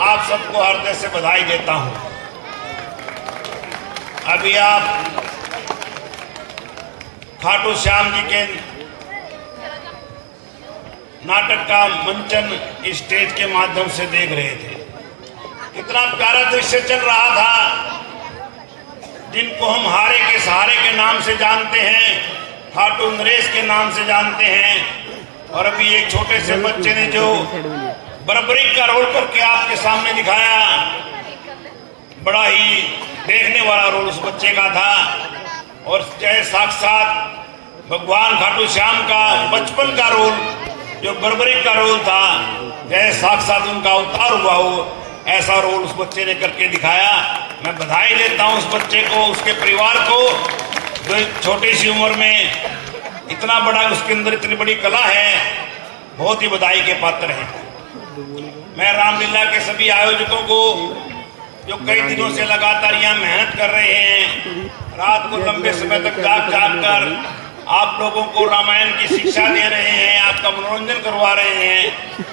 आप सबको हृदय से बधाई देता हूं। अभी आप खाटू श्याम जी के नाटक का मंचन स्टेज के माध्यम से देख रहे थे। कितना प्यारा दृश्य चल रहा था। जिनको हम हारे के सहारे के नाम से जानते हैं, खाटू नरेश के नाम से जानते हैं, और अभी एक छोटे से बच्चे ने जो बर्बरिक का रोल करके आपके सामने दिखाया, बड़ा ही देखने वाला रोल उस बच्चे का था। और चाहे साक्षात भगवान खाटू श्याम का बचपन का रोल, जो बर्बरिक का रोल था, चाहे साक्षात उनका अवतार हुआ हो, ऐसा रोल उस बच्चे ने करके दिखाया। मैं बधाई देता हूं उस बच्चे को, उसके परिवार को, जो छोटी सी उम्र में इतना बड़ा, उसके अंदर इतनी बड़ी कला है, बहुत ही बधाई के पात्र है। मैं रामलीला के सभी आयोजकों को, जो कई दिनों से लगातार यहाँ मेहनत कर रहे हैं, रात को लंबे समय तक जाग कर आप लोगों को रामायण की शिक्षा दे रहे हैं, आपका मनोरंजन करवा रहे हैं,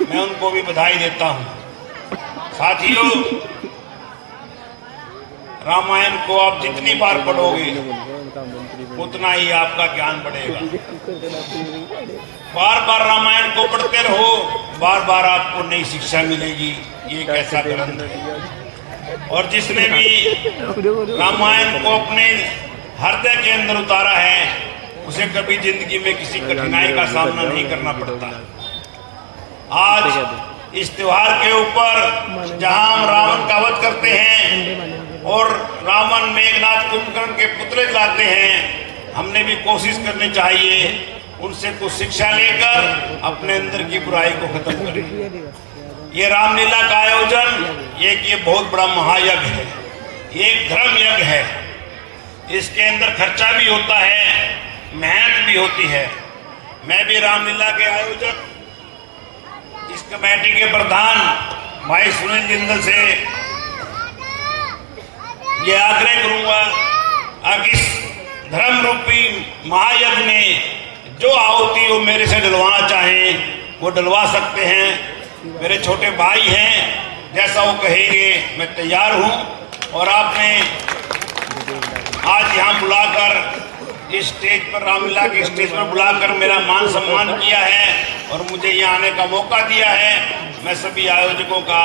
मैं उनको भी बधाई देता हूँ। साथियों, रामायण को आप जितनी बार पढ़ोगे उतना ही आपका ज्ञान बढ़ेगा। बार बार रामायण को पढ़ते रहो, बार बार आपको नई शिक्षा मिलेगी। ये एक ऐसा ग्रंथ है, और जिसने भी रामायण को अपने हृदय के अंदर उतारा है, उसे कभी जिंदगी में किसी कठिनाई का सामना नहीं करना पड़ता। आज इस त्योहार के ऊपर जहां हम रावण का वध करते हैं और रावण मेघनाथ कुंभकर्ण के पुतले लाते हैं, हमने भी कोशिश करनी चाहिए उनसे कुछ शिक्षा लेकर अपने अंदर की बुराई को खत्म करें। ये रामलीला का आयोजन ये बहुत बड़ा महायज्ञ है, एक धर्म यज्ञ है। इसके अंदर खर्चा भी होता है, मेहनत भी होती है। मैं भी रामलीला के आयोजक, इस कमेटी के प्रधान भाई सुनील जिंदल से ये आग्रह करूंगा, अब इस धर्म रूपी महायज्ञ में जो आहुति वो मेरे से डलवाना चाहें वो डलवा सकते हैं। मेरे छोटे भाई हैं, जैसा वो कहेंगे मैं तैयार हूं। और आपने आज यहाँ बुलाकर इस स्टेज पर, रामलीला के स्टेज पर बुलाकर मेरा मान सम्मान किया है और मुझे यहाँ आने का मौका दिया है। मैं सभी आयोजकों का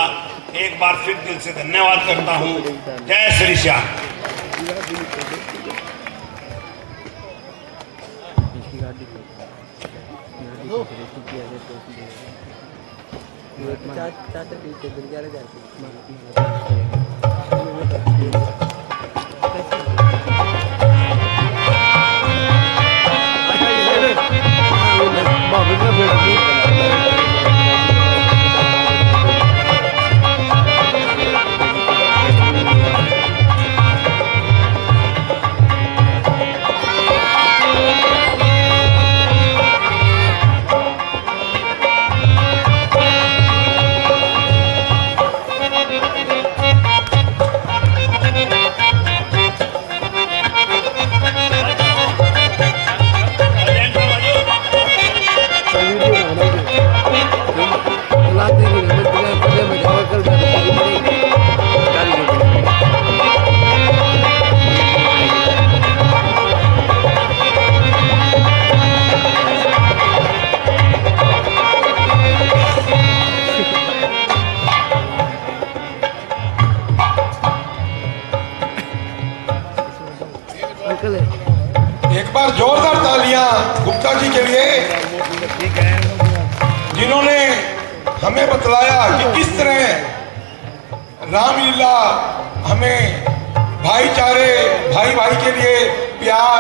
एक बार फिर दिल से धन्यवाद करता हूँ। जय श्री श्याम। एक बार जोरदार तालियां गुप्ता जी के लिए, जिन्होंने हमें बतलाया कि किस तरह रामलीला हमें भाईचारे, भाई भाई के लिए प्यार,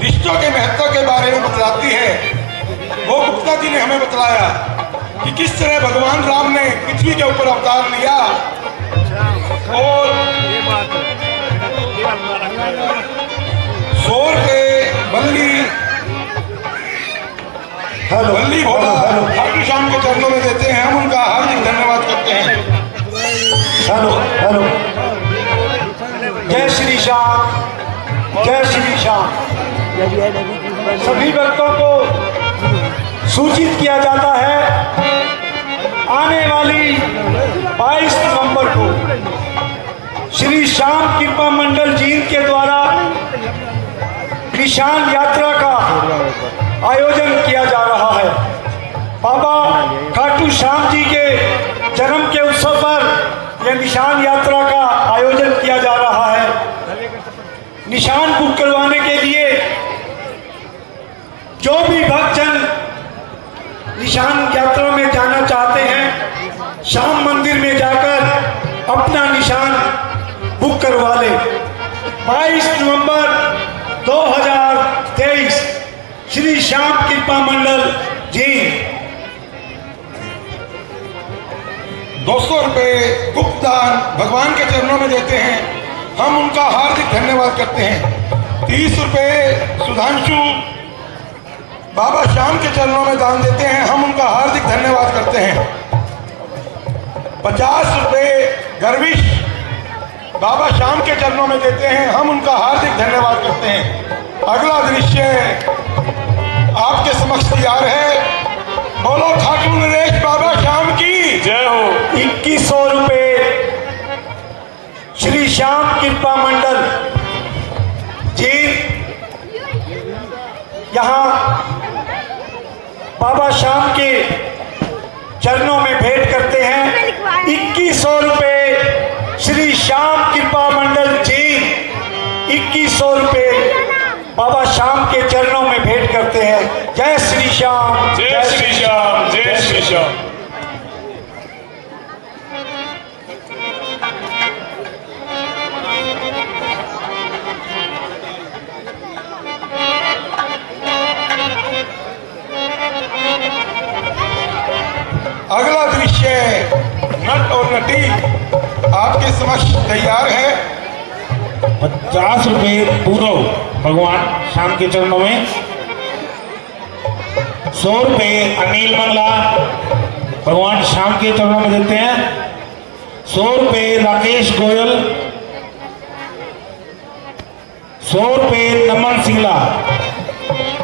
रिश्तों के महत्व के बारे में बतलाती है। वो गुप्ता जी ने हमें बतलाया कि किस तरह भगवान राम ने पृथ्वी के ऊपर अवतार लिया और शोर के बल्ली भोला खाटू श्याम के चरणों में देते हैं। हम उनका हार्दिक धन्यवाद करते हैं। हेलो, जय श्री श्याम, जय श्री श्याम। सभी भक्तों को सूचित किया जाता है आने वाली 22 नवंबर को श्री श्याम कृपा मंडल जींद के द्वारा निशान यात्रा का आयोजन किया जा रहा है। बाबा खाटू श्याम जी के जन्म के उत्सव पर यह निशान यात्रा का आयोजन किया जा रहा है। निशान बुक करवाने के लिए जो भी भक्तजन निशान यात्रा में जाना चाहते हैं, श्याम मंदिर में जाकर अपना निशान बुक करवा ले। 22 नवंबर 2023 श्री श्याम कृपा मंडल जी। 200 रुपए गुप्त दान भगवान के चरणों में देते हैं, हम उनका हार्दिक धन्यवाद करते हैं। 30 रुपए सुधांशु बाबा श्याम के चरणों में दान देते हैं, हम उनका हार्दिक धन्यवाद करते हैं। 50 रुपए गर्विश बाबा श्याम के चरणों में देते हैं, हम उनका हार्दिक धन्यवाद करते हैं। अगला दृश्य आपके समक्ष तैयार है। बोलो खाटू नरेश बाबा श्याम की जय हो। 2100 रुपए श्री श्याम कृपा मंडल जी यहाँ बाबा श्याम के चरणों में भेंट करते हैं। 2100 रुपए श्री श्याम कृपा मंडल जी 2100 रुपए बाबा श्याम के चरणों में भेंट करते हैं। जय श्री श्याम, जय श्री श्याम, जय श्री श्याम। अगला दृश्य नट और नटी आपके समक्ष तैयार है। 50 रुपए पूरव भगवान श्याम के चरणों में। 100 रुपए अनिल मंगला भगवान श्याम के चरणों में देते हैं। 100 रुपए राकेश गोयल। 100 रुपए नमन सिंगला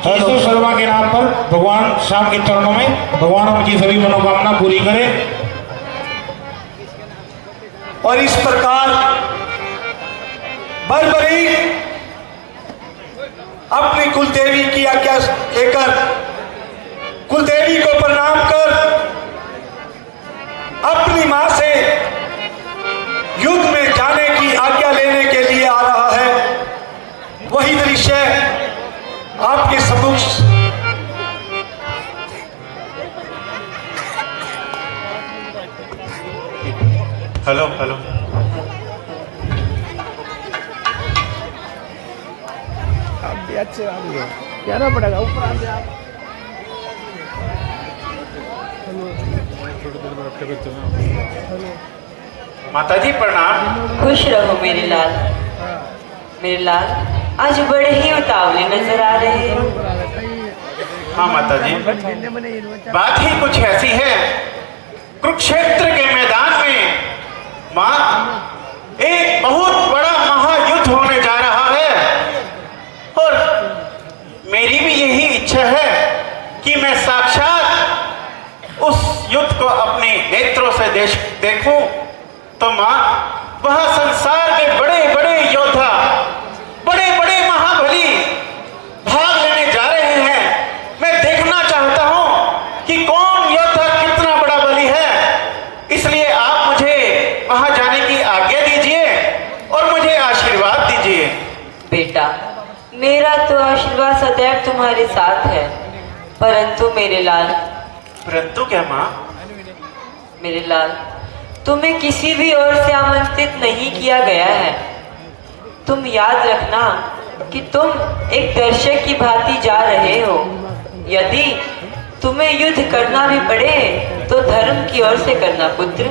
केशव शर्मा के नाम पर भगवान श्याम के चरणों में। भगवान उनकी सभी मनोकामना पूरी करे। और इस प्रकार बरबरी अपनी कुलदेवी की आज्ञा लेकर कुलदेवी को प्रणाम कर अपनी मां से युद्ध में जाने की आज्ञा लेने के लिए आ रहा है। वही दृश्य आपके समक्ष हेलो हेलो आप भी अच्छे आगे जाना पड़ेगा ऊपर आगे आप। माताजी प्रणाम। खुश रहो मेरे लाल। मेरे लाल आज बड़े ही उतावले नजर आ रहे हो। हाँ माताजी, बात ही कुछ ऐसी है। कुरुक्षेत्र के मैदान में माँ एक बहुत बड़ा महायुद्ध होने जा रहा है और मेरी भी यही इच्छा है कि मैं साक्षात उस युद्ध को अपने नेत्रों से देखूं। तो माँ वह संसार के बड़े बड़े योद्धा, बड़े बड़े महाबली भाग लेने जा रहे हैं। मैं देखना चाहता हूं कि कौन योद्धा कितना बड़ा बली है। इसलिए आप मुझे वहां जाने की आज्ञा दीजिए और मुझे आशीर्वाद दीजिए। बेटा मेरा तो आशीर्वाद सदैव तुम्हारे साथ है, परंतु मेरे लाल। परंतु क्या माँ? मेरे लाल तुम्हें किसी भी ओर से आमंत्रित नहीं किया गया है। तुम याद रखना कि तुम एक दर्शक की भांति जा रहे हो। यदि तुम्हें युद्ध करना भी पड़े तो धर्म की ओर से करना पुत्र।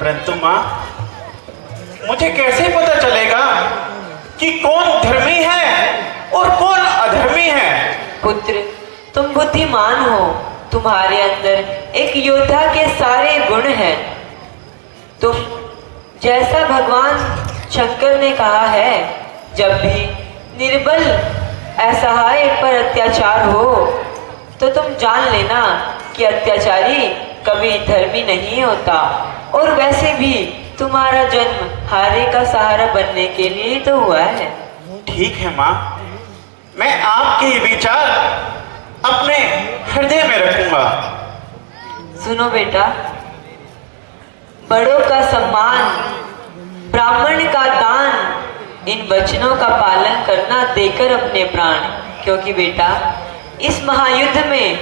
परंतु माँ मुझे कैसे पता चलेगा कि कौन धर्मी है और कौन अधर्मी है? पुत्र तुम बुद्धिमान हो, तुम्हारे अंदर एक योद्धा के सारे गुण हैं। तुम जैसा भगवान शंकर ने कहा है, जब भी निर्बल असहाय पर अत्याचार हो तो तुम जान लेना कि अत्याचारी कभी धर्मी नहीं होता, और वैसे भी तुम्हारा जन्म हारे का सहारा बनने के लिए तो हुआ है। ठीक है माँ, मैं आपके ये विचार अपने हृदय में रखूंगा। सुनो बेटा, बड़ों का सम्मान, ब्राह्मण का दान, इन वचनों का पालन करना, देकर अपने प्राण, क्योंकि बेटा इस महायुद्ध में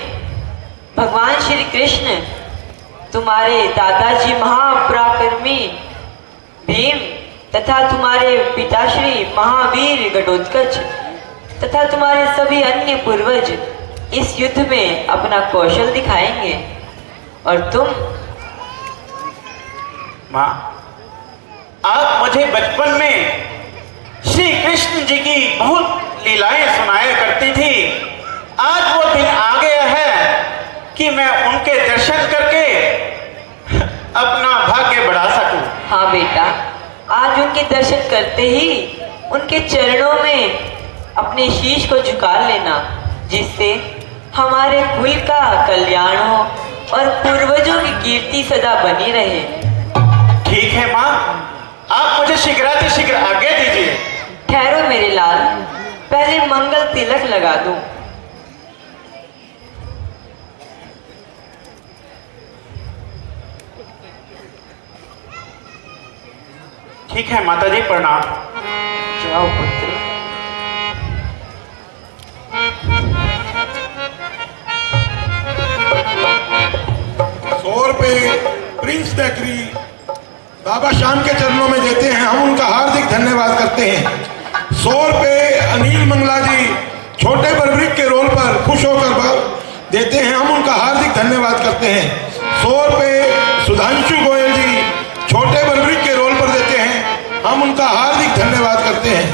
भगवान श्री कृष्ण, तुम्हारे दादाजी महापराक्रमी भीम तथा तुम्हारे पिताश्री महावीर घटोत्कच तथा तुम्हारे सभी अन्य पूर्वज इस युद्ध में अपना कौशल दिखाएंगे, और तुम माँ, आप मुझे बचपन में श्री कृष्ण जी की बहुत लीलाएं सुनाया करती थी। आज वो दिन आ गया है कि मैं उनके दर्शन करके अपना भाग्य बढ़ा सकूं। हाँ बेटा, आज उनके दर्शन करते ही उनके चरणों में अपने शीश को झुका लेना, जिससे हमारे कुल का कल्याण हो और पूर्वजों की कीर्ति सदा बनी रहे। ठीक है माँ, आप मुझे शीघ्रातिशीघ्र आज्ञा दीजिए। ठहरो मेरे लाल, पहले मंगल तिलक लगा दूं। ठीक है माताजी, प्रणाम। जाओ पुत्र। 100 रुपए प्रिंस टेकरी बाबा श्याम के चरणों में देते हैं, हम उनका हार्दिक धन्यवाद करते हैं। 100 रुपए अनिल मंगला जी छोटे बर्ब्रिक के रोल पर खुश होकर देते हैं, हम उनका हार्दिक धन्यवाद करते हैं। 100 रुपए सुधांशु गोयल जी छोटे बर्ब्रिक के रोल पर देते हैं, हम उनका हार्दिक धन्यवाद करते हैं।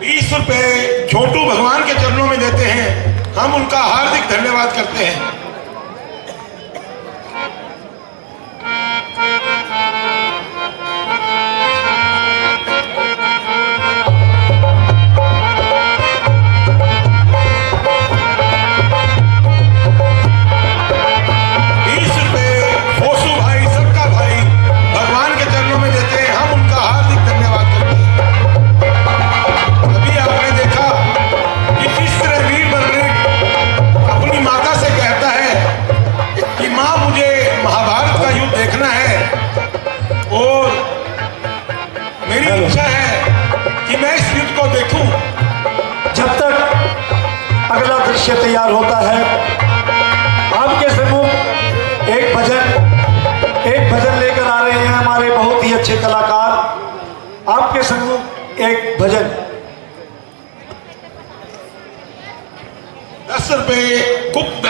20 रुपए छोटू भगवान के चरणों में देते हैं, हम उनका हार्दिक धन्यवाद करते हैं। तैयार होता है, आपके सम्मुख एक भजन लेकर आ रहे हैं हमारे बहुत ही अच्छे कलाकार। आपके सम्मुख एक भजन। 10 रुपए गुप्त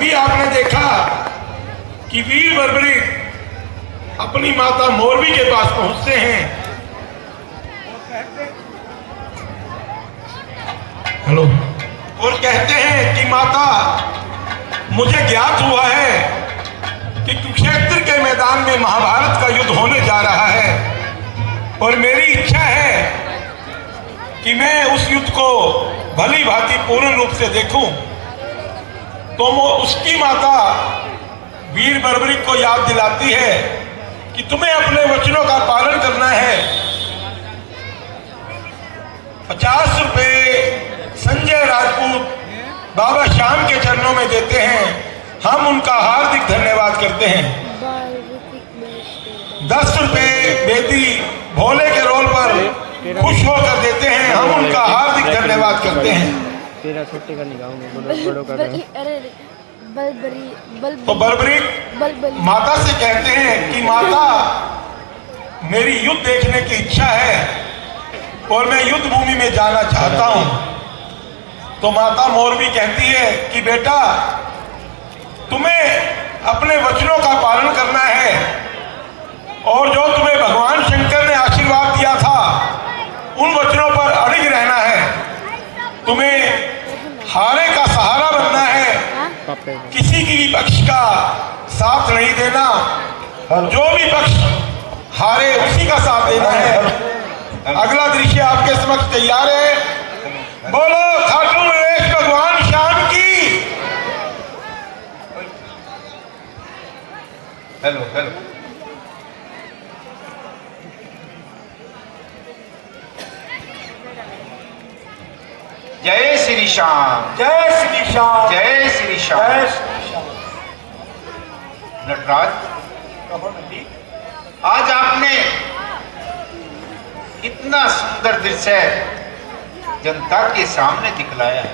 अभी आपने देखा कि वीर बर्बरीक अपनी माता मोरवी के पास पहुंचते हैं। हेलो। और कहते हैं कि माता, मुझे ज्ञात हुआ है कि कुरुक्षेत्र के मैदान में महाभारत का युद्ध होने जा रहा है और मेरी इच्छा है कि मैं उस युद्ध को भली भांति पूर्ण रूप से देखूं। तो वो उसकी माता वीर बर्बरीक को याद दिलाती है कि तुम्हें अपने वचनों का पालन करना है। 50 रुपए संजय राजपूत बाबा श्याम के चरणों में देते हैं। हम उनका हार्दिक धन्यवाद करते हैं। 10 रुपए बेदी भोले के रोल पर खुश होकर देते हैं। हम उनका हार्दिक धन्यवाद करते हैं। तो बर्बरीक माता से कहते हैं कि माता, मेरी युद्ध देखने की इच्छा है और मैं युद्ध भूमि में जाना चाहता हूं। तो माता मोरवी कहती है कि बेटा, तुम्हें अपने वचनों का पालन करना है और जो तुम्हें भगवान शंकर ने आशीर्वाद दिया था उन वचनों पर अड़िग रहना है। तुम्हें हारे का सहारा बनना है, किसी की भी पक्ष का साथ नहीं देना। जो भी पक्ष हारे उसी का साथ देना है। अगला दृश्य आपके समक्ष तैयार है। बोलो खाटू नरेश भगवान श्याम की। Hello hello. जय श्री श्याम, जय श्री श्याम, जय श्री श्याम। जय श्री श्याम। नटराज, आज आपने इतना सुंदर दृश्य जनता के सामने दिखलाया है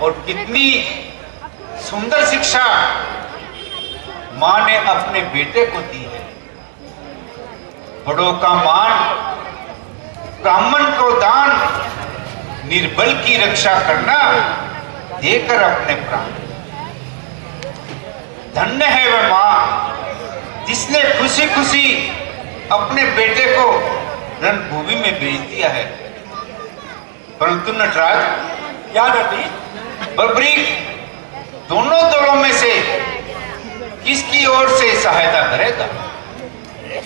और कितनी सुंदर शिक्षा मां ने अपने बेटे को दी है। बड़ों का मान, ब्राह्मण को दान, निर्बल की रक्षा करना, देकर अपने प्राण। धन्य है वह मां जिसने खुशी खुशी अपने बेटे को रणभूमि में भेज दिया है। परंतु नटराज, क्या नटी? बर्बरीक दोनों दलों में से किसकी ओर से सहायता करेगा?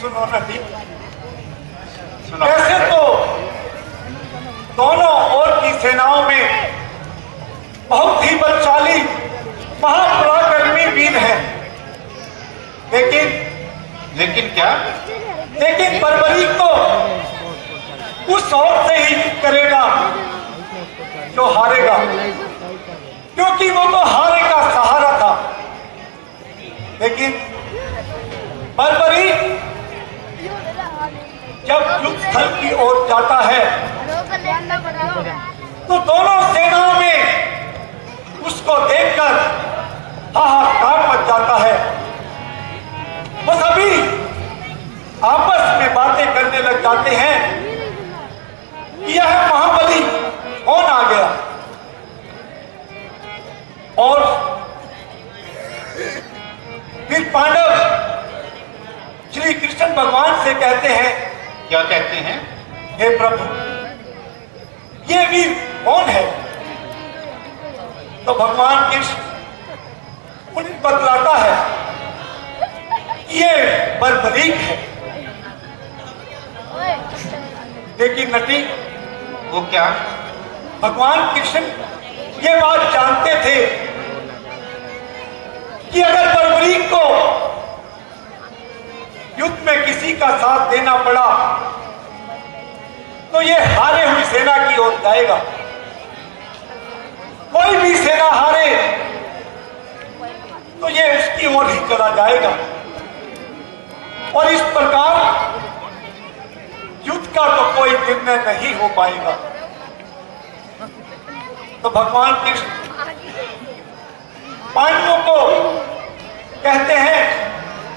सुनो नटी, सुनो। वैसे तो दोनों ओर की सेनाओं में बहुत ही बलशाली महापराक्रमी वीर हैं, लेकिन क्या? लेकिन बर्बरीक तो उस ओर से ही करेगा जो हारेगा, क्योंकि वो तो हारे का सहारा था। लेकिन बर्बरीक जब युद्ध स्थल की ओर जाता है तो दोनों सेनाओं में उसको देखकर हाहाकार मच जाता है। वो सभी आपस में बातें करने लग जाते हैं कि यह महाबली कौन आ गया। और फिर पांडव श्री कृष्ण भगवान से कहते हैं, क्या कहते हैं? हे प्रभु, ये वीर कौन है? तो भगवान कृष्ण उन्हें बतलाता है, ये बर्बरीक है। लेकिन नटी, वो क्या? भगवान कृष्ण ये बात जानते थे कि अगर बर्बरीक को युद्ध में किसी का साथ देना पड़ा तो ये हारे हुई सेना की ओर जाएगा। कोई भी सेना हारे तो ये उसकी ओर ही चला जाएगा और इस प्रकार युद्ध का तो कोई निर्णय नहीं हो पाएगा। तो भगवान कृष्ण पांडवों को कहते हैं,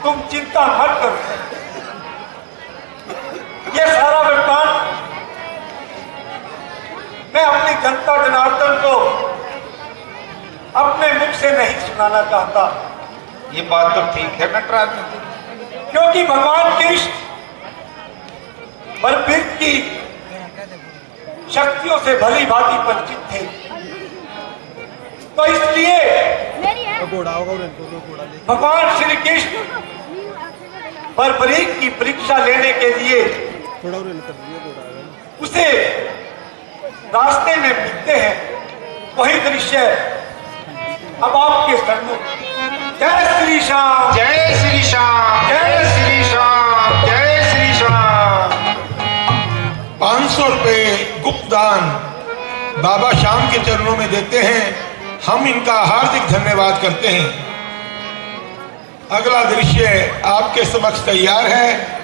तुम चिंता मत करो, ये सारा वृत्तांत मैं अपनी जनता जनार्दन को सुनाना चाहता। ये बात तो ठीक है नटराज, क्योंकि भगवान कृष्ण बलबीर की शक्तियों से भली भांति परिचित थे, तो इसलिए भगवान श्री कृष्ण बलबीर की परीक्षा लेने के लिए उसे रास्ते में मिलते हैं। वही दृश्य अब आपके सामने। जय श्री श्याम, जय श्री श्याम, जय श्री श्याम, जय श्री श्याम। 500 रुपए गुप्त दान बाबा श्याम के चरणों में देते हैं। हम इनका हार्दिक धन्यवाद करते हैं। अगला दृश्य आपके समक्ष तैयार है।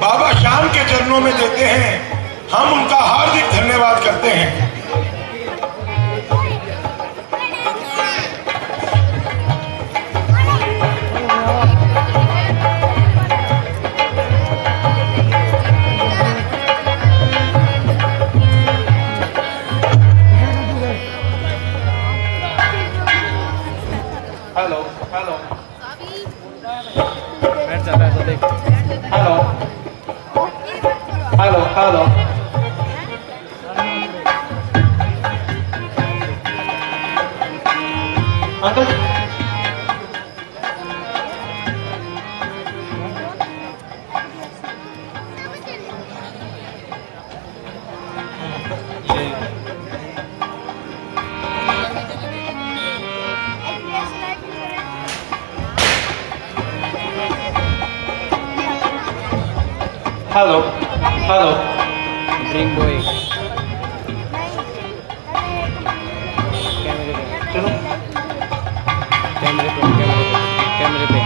बाबा श्याम के चरणों में देते हैं। हम उनका हार्दिक धन्यवाद करते हैं। Hello hello hello hello hello uncle hello hello drink boy चलो कैमरे पे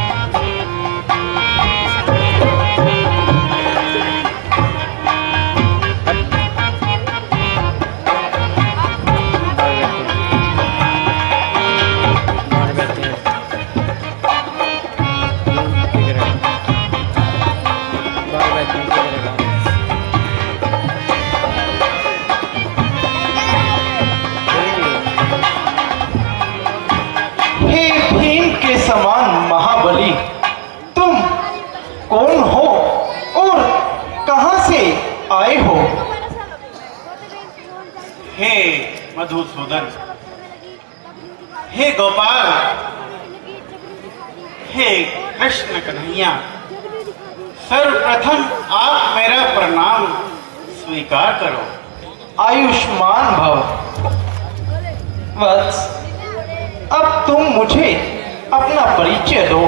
समान महाबली, तुम कौन हो और कहां से आए हो? हे मधुसूदन, हे गोपाल, हे कृष्ण कन्हैया, सर्वप्रथम आप मेरा प्रणाम स्वीकार करो। आयुष्मान भव। वत्स, अब तुम मुझे अपना परिचय दो।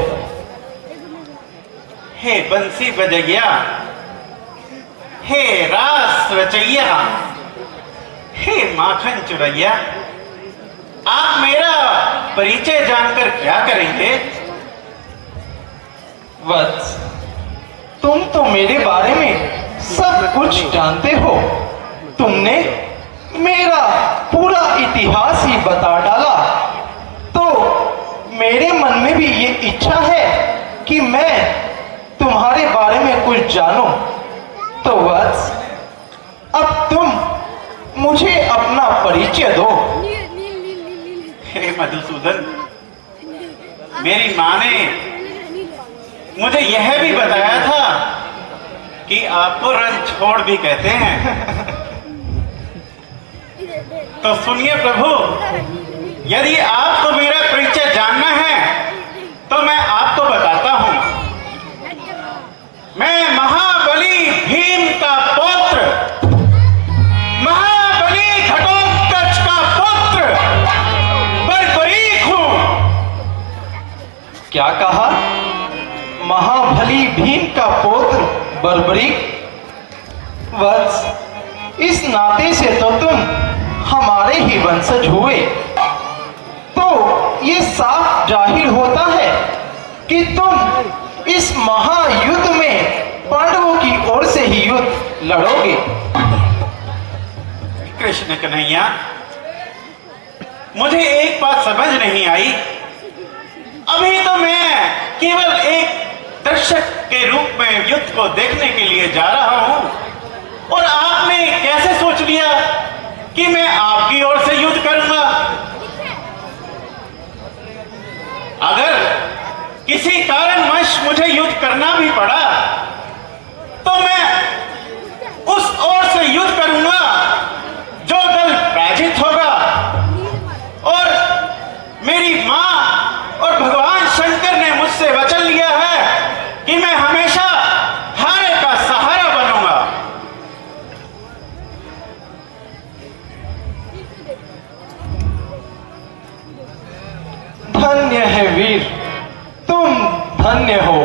हे बंसी बजैया, हे रास रचैया, हे माखन चुरैया, आप मेरा परिचय जानकर क्या करेंगे? वत्स, तुम तो मेरे बारे में सब कुछ जानते हो। तुमने मेरा पूरा इतिहास ही बता डाला, तो मेरे मन में भी ये इच्छा है कि मैं तुम्हारे बारे में कुछ जानूं। तो वत्स, अब तुम मुझे अपना परिचय दो। हे मधुसूदन, मेरी माँ ने मुझे यह भी बताया था कि आपको रणछोड़ भी कहते हैं। तो सुनिए प्रभु, यदि आपको मेरा परिचय जानना है तो मैं आपको बताता हूं। मैं महाबली भीम का पुत्र, महाबली घटोत्कच का पुत्र बलबरीक हूं। क्या कहा? महाबली भीम का पुत्र बलबरीक? वत्स, इस नाते से तो तुम हमारे ही वंशज हुए, तो ये साफ जाहिर होता है कि तुम इस महायुद्ध में पांडवों की ओर से ही युद्ध लड़ोगे। कृष्ण कन्हैया, मुझे एक बात समझ नहीं आई। अभी तो मैं केवल एक दर्शक के रूप में युद्ध को देखने के लिए जा रहा हूं, और आपने कैसे सोच लिया कि मैं आपकी ओर से युद्ध करूंगा? अगर किसी कारणवश मुझे युद्ध करना भी पड़ा तो मैं उस ओर से युद्ध करूंगा जो दल पराजित होगा, और मेरी मां और भगवान शंकर ने मुझसे वचन लिया है कि मैं हमेशा हारे का सहारा बनूंगा। धन्य है वीर, तुम धन्य हो।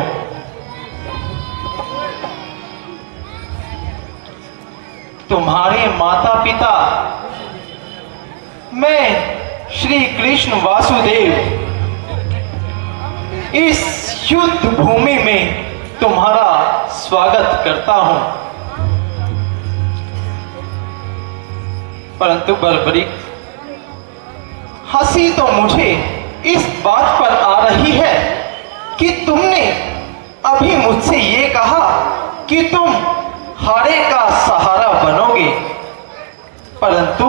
तुम्हारे माता पिता मैं श्री कृष्ण वासुदेव इस युद्ध भूमि में तुम्हारा स्वागत करता हूं। परंतु बर्बरी, हंसी तो मुझे इस बात पर आ रही है कि तुमने अभी मुझसे ये कहा कि तुम हारे का सहारा बनोगे, परंतु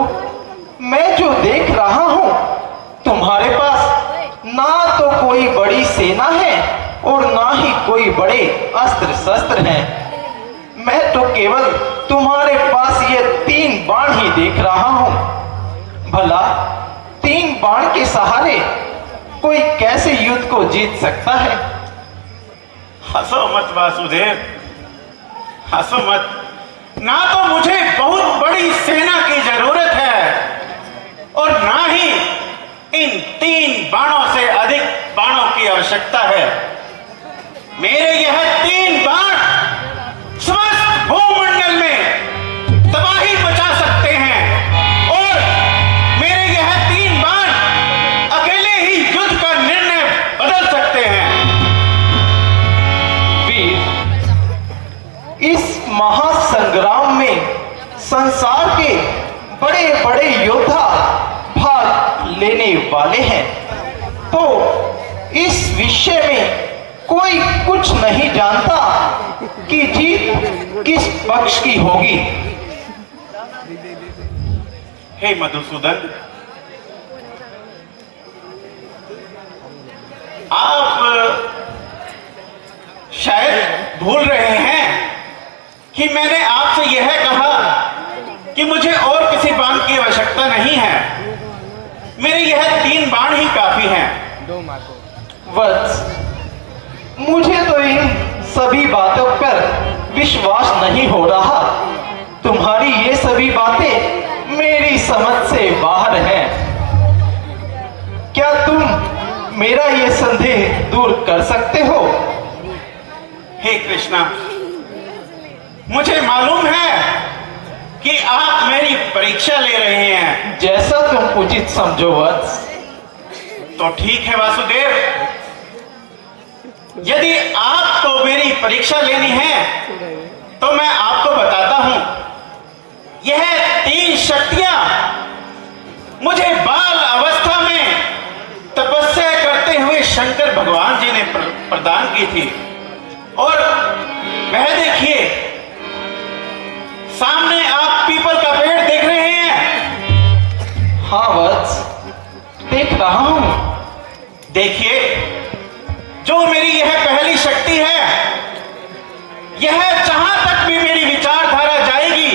मैं जो देख रहा हूं तुम्हारे पास ना तो कोई बड़ी सेना है और ना ही कोई बड़े अस्त्र शस्त्र हैं। मैं तो केवल तुम्हारे पास ये 3 बाण ही देख रहा हूं। भला 3 बाण के सहारे कोई कैसे युद्ध को जीत सकता है? हंसो मत वासुदेव, हंसो मत। ना तो मुझे बहुत बड़ी सेना की जरूरत है और ना ही इन 3 बाणों से अधिक बाणों की आवश्यकता है। मेरे यह 3 बाण समस्त भूमंडल में तबाही मचा सकते हैं, और मेरे यह 3 बाण अकेले ही युद्ध का निर्णय बदल सकते हैं। वीर, इस महासंग्राम में संसार के बड़े बड़े योद्धा भाग लेने वाले हैं, तो इस विषय में कोई कुछ नहीं जानता कि जीत किस पक्ष की होगी। हे मधुसूदन, आप शायद भूल रहे हैं कि मैंने आपसे यह कहा कि मुझे और किसी बाण की आवश्यकता नहीं है। मेरे यह 3 बाण ही काफी हैं। वत्स, मुझे तो इन सभी बातों पर विश्वास नहीं हो रहा। तुम्हारी ये सभी बातें मेरी समझ से बाहर हैं। क्या तुम मेरा ये संदेह दूर कर सकते हो? हे कृष्णा, मुझे मालूम है कि आप मेरी परीक्षा ले रहे हैं। जैसा तुम उचित समझो वत्स। तो ठीक है वासुदेव, यदि आपको मेरी परीक्षा लेनी है तो मैं आपको बताता हूं। यह 3 शक्तियां मुझे बाल अवस्था में तपस्या करते हुए शंकर भगवान जी ने प्रदान की थी, और वह देखिए सामने आप पीपल का पेड़ देख रहे हैं। हाँ वत्स, देख रहा हूं। देखिए, जो मेरी यह पहली शक्ति है, यह जहां तक भी मेरी विचारधारा जाएगी,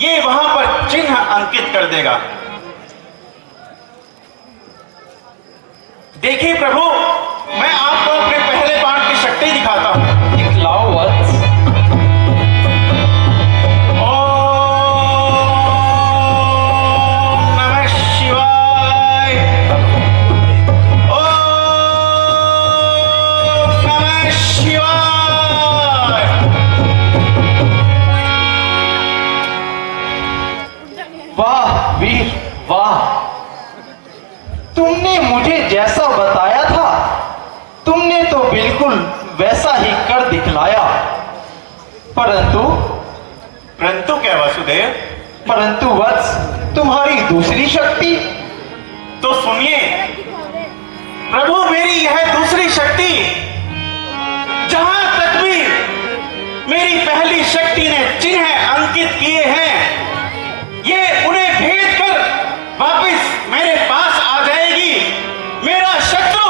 ये वहां पर चिन्ह अंकित कर देगा। देखिए प्रभु, मैं आपको अपने पहले बाण की शक्ति दिखाता हूं। दिखलाओ वत्स। वाह वीर वाह, तुमने मुझे जैसा बताया था तुमने तो बिल्कुल वैसा ही कर दिखलाया। परंतु क्या वासुदेव? परंतु वत्स, तुम्हारी दूसरी शक्ति तो सुनिए प्रभु, मेरी यह दूसरी शक्ति, जहां तक भी मेरी पहली शक्ति ने चिन्ह अंकित किए हैं, ये उन्हें भेद कर वापस मेरे पास आ जाएगी। मेरा शत्रु,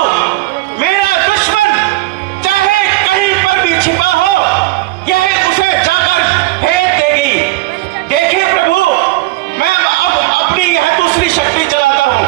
मेरा दुश्मन, चाहे कहीं पर भी छिपा हो, यह उसे जाकर भेद देगी। देखिए प्रभु, मैं अब अपनी यह दूसरी शक्ति चलाता हूं।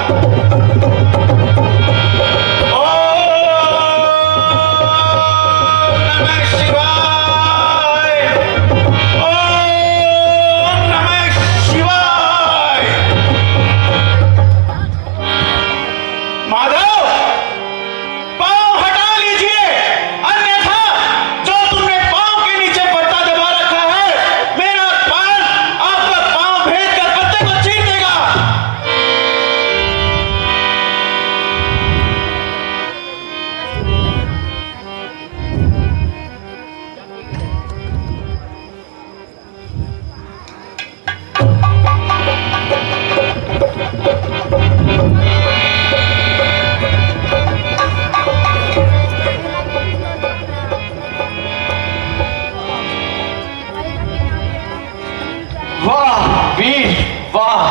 वाह वीर वाह,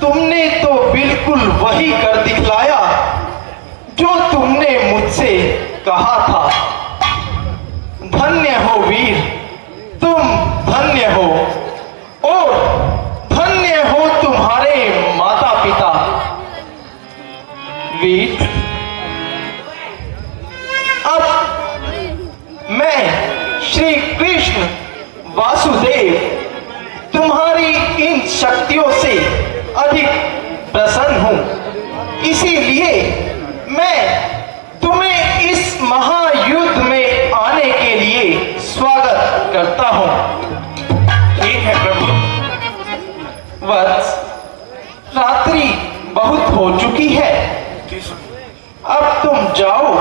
तुमने तो बिल्कुल वही कर दिखलाया जो तुमने मुझसे कहा था। धन्य हो वीर, तुम धन्य हो, और धन्य हो तुम्हारे माता पिता। वीर, अब मैं श्री कृष्ण वासुदेव तुम्हारी इन शक्तियों से अधिक प्रसन्न हूं, इसीलिए मैं तुम्हें इस महायुद्ध में आने के लिए स्वागत करता हूं। ठीक है प्रभु। वत्स, रात्रि बहुत हो चुकी है, अब तुम जाओ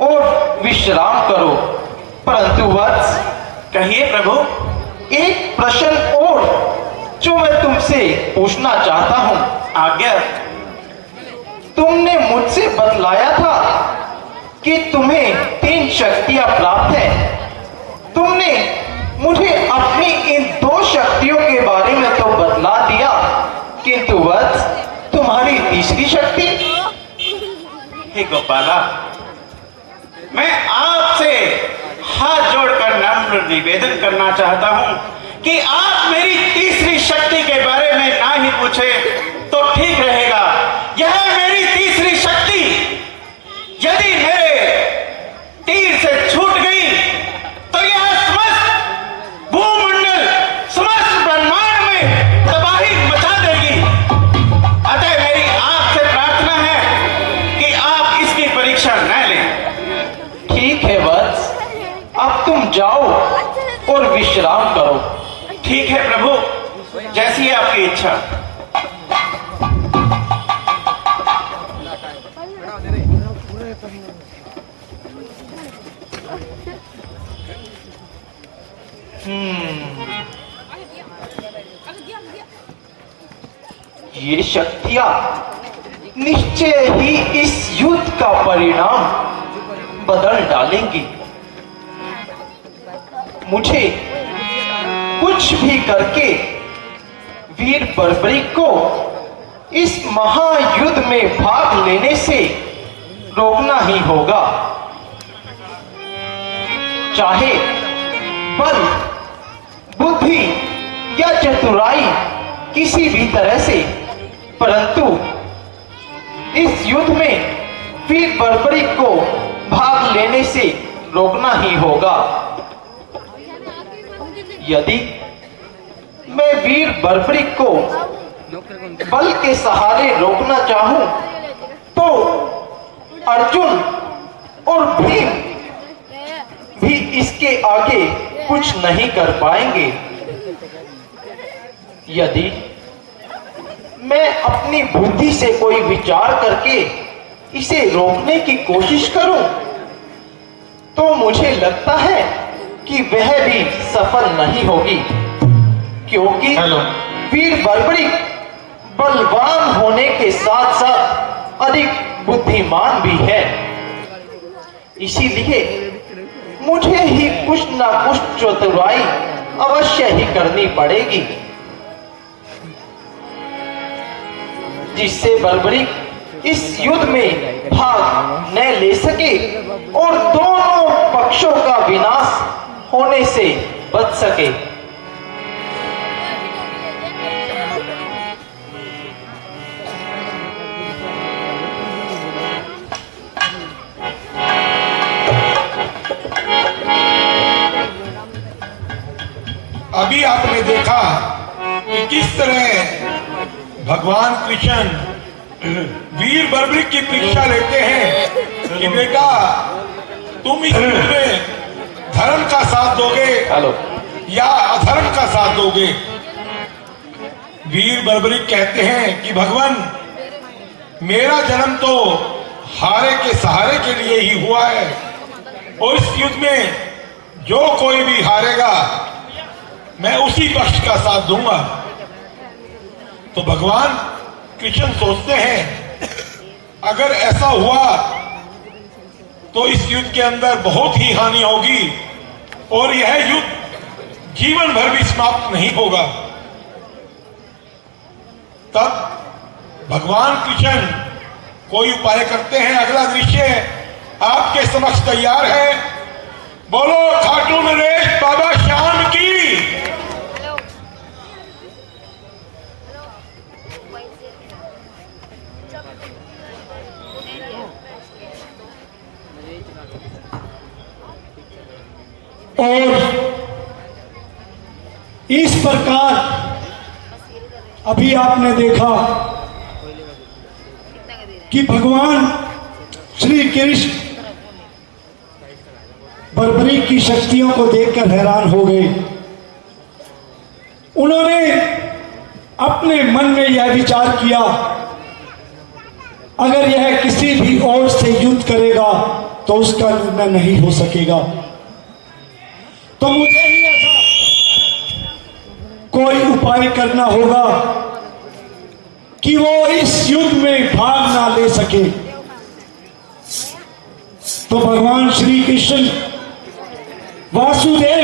और विश्राम करो। परंतु वत्स, कहिए प्रभु। एक प्रश्न और जो मैं तुमसे पूछना चाहता हूं। आज्ञा। तुमने मुझसे बतलाया था कि तुम्हें 3 शक्तियां प्राप्त हैं। तुमने मुझे अपनी इन 2 शक्तियों के बारे में तो बतला दिया, किंतु वत्स, तुम्हारी तीसरी शक्ति? हे गोपाला, मैं आपसे हाथ जोड़कर नम्र निवेदन करना चाहता हूं कि आप मेरी तीसरी शक्ति के बारे में ना ही पूछे तो ठीक रहेगा। यह मेरी तीसरी शक्ति यदि मेरे तीर से छूट गई तो यह समस्त भूमंडल, समस्त ब्रह्मांड में तबाही मचा देगी। अतः मेरी आपसे प्रार्थना है कि आप इसकी परीक्षा न लें। ठीक है वत्स, अब तुम जाओ और विश्राम करो। ठीक है प्रभु, जैसी आपकी इच्छा। ये शक्तियां निश्चय ही इस युद्ध का परिणाम बदल डालेंगी। मुझे कुछ भी करके वीर बर्बरीक को इस महायुद्ध में भाग लेने से रोकना ही होगा। चाहे बल, बुद्धि या चतुराई किसी भी तरह से, परंतु इस युद्ध में वीर बर्बरीक को भाग लेने से रोकना ही होगा। यदि मैं वीर बर्बरीक को बल के सहारे रोकना चाहूं तो अर्जुन और भीम भी इसके आगे कुछ नहीं कर पाएंगे। यदि मैं अपनी बुद्धि से कोई विचार करके इसे रोकने की कोशिश करूं, तो मुझे लगता है कि वह भी सफल नहीं होगी, क्योंकि वीर बर्बरिक बलवान होने के साथ साथ अधिक बुद्धिमान भी है। इसीलिए मुझे ही कुछ ना कुछ चतुराई अवश्य ही करनी पड़ेगी, जिससे बर्बरिक इस युद्ध में भाग न ले सके और दोनों पक्षों का विनाश होने से बच सके। अभी आपने देखा कि किस तरह भगवान कृष्ण वीर बर्बरिक की परीक्षा लेते हैं कि बेटा तुम इस युद्ध में धर्म का साथ दोगे या अधर्म का साथ दोगे। वीर बर्बरिक कहते हैं कि भगवान मेरा जन्म तो हारे के सहारे के लिए ही हुआ है और इस युद्ध में जो कोई भी हारेगा मैं उसी पक्ष का साथ दूंगा। तो भगवान कृष्ण सोचते हैं अगर ऐसा हुआ तो इस युद्ध के अंदर बहुत ही हानि होगी और यह युद्ध जीवन भर भी समाप्त नहीं होगा। तब भगवान कृष्ण कोई उपाय करते हैं। अगला दृश्य आपके समक्ष तैयार है। बोलो खाटू नरेश बाबा श्याम की। और इस प्रकार अभी आपने देखा कि भगवान श्री कृष्ण बर्बरिक की शक्तियों को देखकर हैरान हो गए। उन्होंने अपने मन में यह विचार किया अगर यह किसी भी और से युद्ध करेगा तो उसका निर्णय नहीं हो सकेगा, तो मुझे ही ऐसा कोई उपाय करना होगा कि वो इस युद्ध में भाग ना ले सके। तो भगवान श्री कृष्ण वासुदेव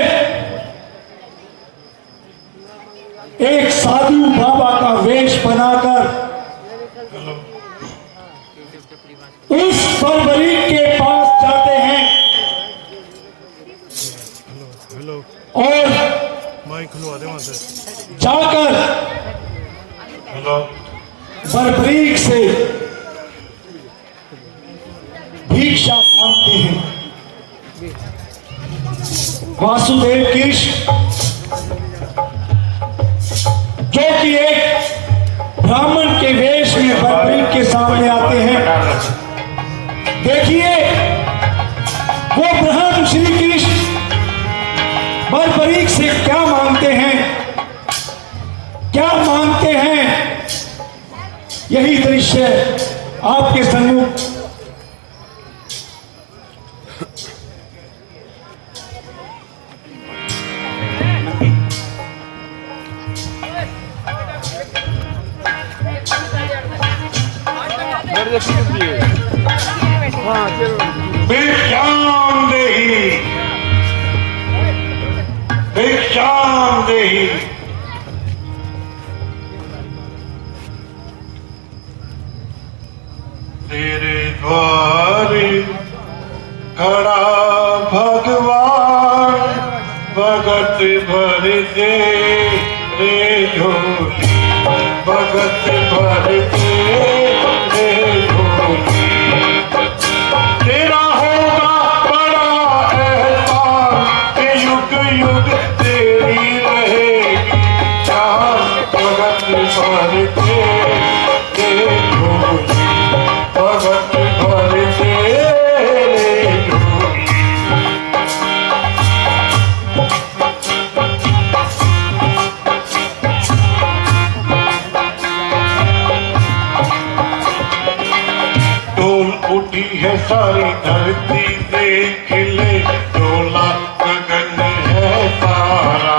एक साधु बाबा का वेश बनाकर उस बर्बरिक के पास जाते हैं और जाकर बर्बरीक से भिक्षा मांगते हैं। वासुदेव कृष्ण जो कि एक ब्राह्मण के वेश में बर्बरीक के सामने आते हैं। देखिए वो ब्राह्मण श्री कृष्ण बर्बरीक से क्या मांगते हैं, क्या मांगते हैं, यही दृश्य आपके सम्मुख भिक्षाम देहि भिक्षाम देहि। तेरे द्वारे खड़ा भगवान भगत भर दे रे झोली, भगत भर दे रे झोली। तेरा होगा बड़ा एहसान कि युग युग तेरी रहेगी जान, भगत भर दे रे झोली, भगत भर दे रे झोली। सारी धरती देख ले, डोला गगन है सारा।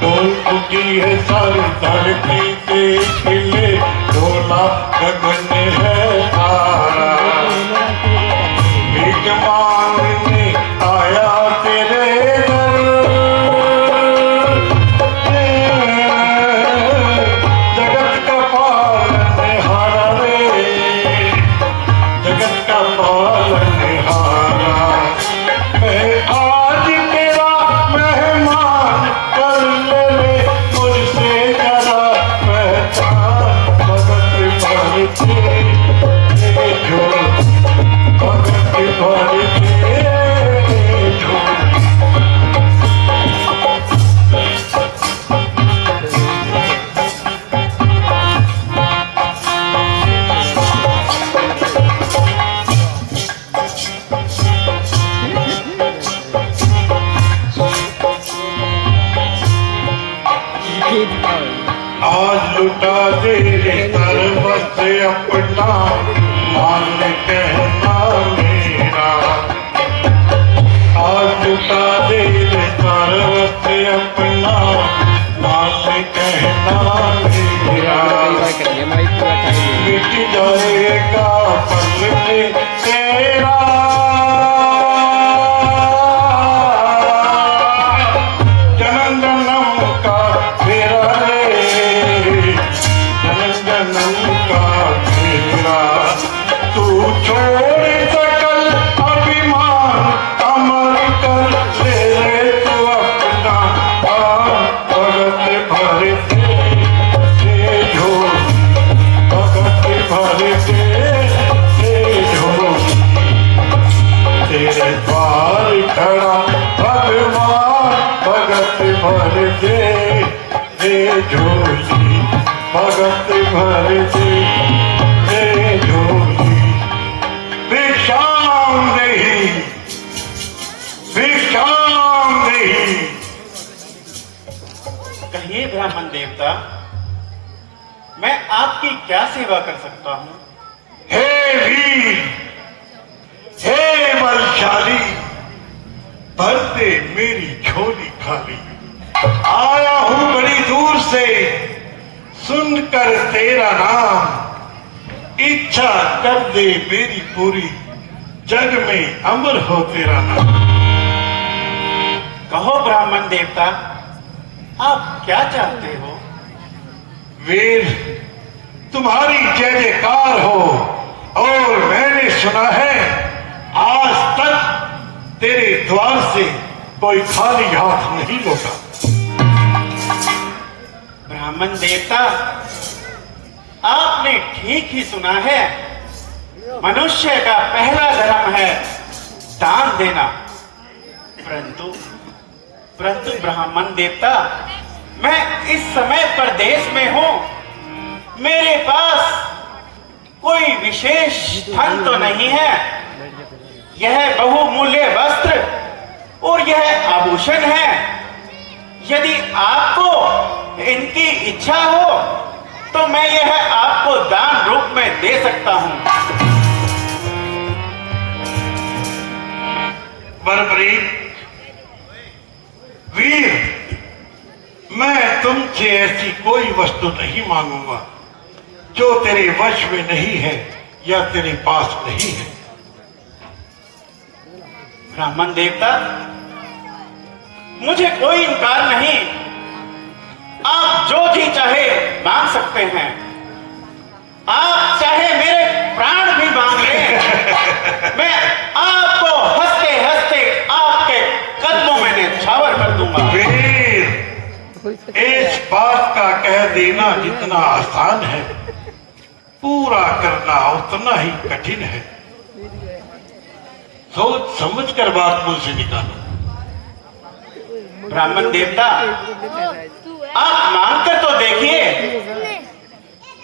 डोल उठी है सारी धरती देख ले, डोला गगन है सारा। भीख मांगने आया तेरे दर, जगत का पालनहारा रे, जगत का पालनहारा। मैं आज तेरा मेहमान, कर ले मुझसे जरा पहचान। भगत भर के जो, भगत भर के जो। आज लुटा दे रे सर्वस्व अपना, मान कहना मेरा। आज लुटा दे रे सर्वस्व अपना, मान कहना मेरा। मिट जाएगा पल में तेरा, जन्म जन्म का फेरा रे, जन्म जन्म का फेरा। तू छोड़ सकल अभिमान, अमर कर ले रे तू अपना प्राण। भगत भर से जो, भगत भर से जो। तेरे द्वार खड़ा भगवान, भगत भर दे झोली, भगत भर दे झोली। विश्राम नहीं, विश्राम नहीं। कहिए ब्राह्मण देवता, मैं आपकी क्या सेवा कर सकता हूँ? हे वीर, हे बलशाली, भर दे मेरी झोली खाली। आया हूँ बड़ी दूर से, सुनकर तेरा नाम। इच्छा कर दे मेरी पूरी, जग में अमर हो तेरा नाम। कहो ब्राह्मण देवता, आप क्या चाहते हो? वीर, तुम्हारी जय जयकार हो, और मैंने सुना है आज तक तेरे द्वार से कोई खाली हाथ नहीं लौटा। ब्राह्मण देवता, आपने ठीक ही सुना है। मनुष्य का पहला धर्म है दान देना। परंतु ब्राह्मण देवता, मैं इस समय परदेश में हूं। मेरे पास कोई विशेष धन तो नहीं है। यह बहुमूल्य वस्त्र और यह आभूषण है। यदि आपको इनकी इच्छा हो तो मैं यह आपको दान रूप में दे सकता हूं। बरबरी वीर, मैं तुमसे ऐसी कोई वस्तु नहीं मांगूंगा जो तेरे वश में नहीं है या तेरे पास नहीं है। ब्राह्मण देवता, मुझे कोई इनकार नहीं। आप जो जी चाहे मांग सकते हैं। आप चाहे मेरे प्राण भी मांग लें। मैं आपको हंसते हंसते आपके कदमों में न्यौछावर कर दूंगा। वीर, इस बात का कह देना जितना आसान है, पूरा करना उतना ही कठिन है। सोच समझ कर बात मुझसे निकालो। ब्राह्मण देवता, आप मांगकर तो देखिए।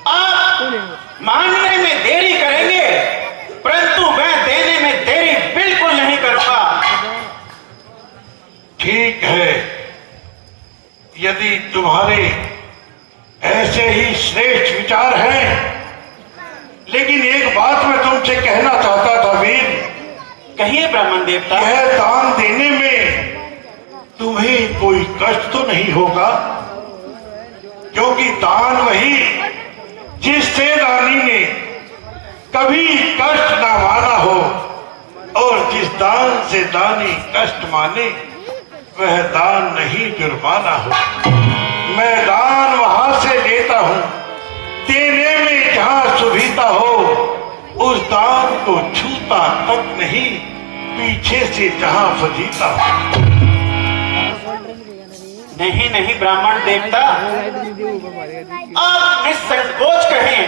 आप मांगने में देरी करेंगे, परंतु मैं देने में देरी बिल्कुल नहीं करूंगा। ठीक है, यदि तुम्हारे ऐसे ही श्रेष्ठ विचार हैं, लेकिन एक बात मैं तुमसे कहना चाहता था वीर। कहिए ब्राह्मण देवता। यह दान देने में तुम्हें कोई कष्ट तो नहीं होगा, क्योंकि दान वही जिससे दानी ने कभी कष्ट ना माना हो, और जिस दान से दानी कष्ट माने वह दान नहीं जुर्माना हो। मैं दान वहां से लेता हूं, देने में जहां सुविधा हो, उस दान को छूता तक नहीं, पीछे से जहां फजीता हो। नहीं नहीं ब्राह्मण देवता, आप निसंकोच कहें।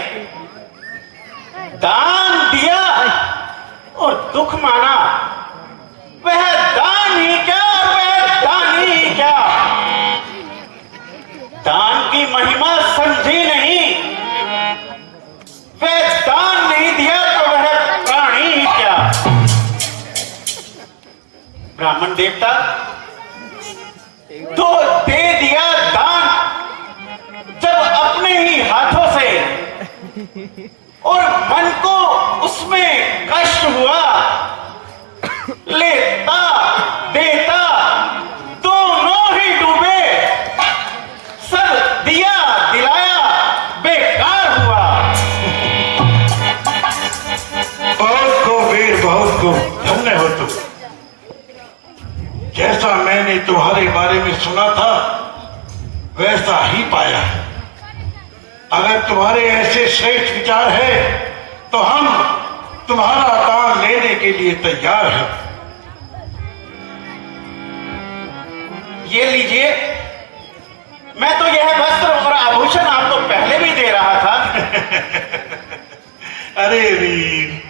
दान दिया और दुख माना, वह दान ही क्या और वह दान ही क्या। दान की महिमा समझी नहीं, वह दान नहीं दिया तो वह प्राणी ही क्या। ब्राह्मण देवता, तो दे दिया दान जब अपने ही हाथों से, और मन को उसमें कष्ट हुआ, लेता देता दोनों ही डूबे, सब दिया दिलाया बेकार हुआ। बहुत को वीर, बहुत को धन्य हो तुम। जैसा मैंने तुम्हारे बारे में सुना था वैसा ही पाया है। अगर तुम्हारे ऐसे श्रेष्ठ विचार है तो हम तुम्हारा दान लेने के लिए तैयार हैं। ये लीजिए, मैं तो यह वस्त्र और आभूषण आपको पहले भी दे रहा था। अरे वीर,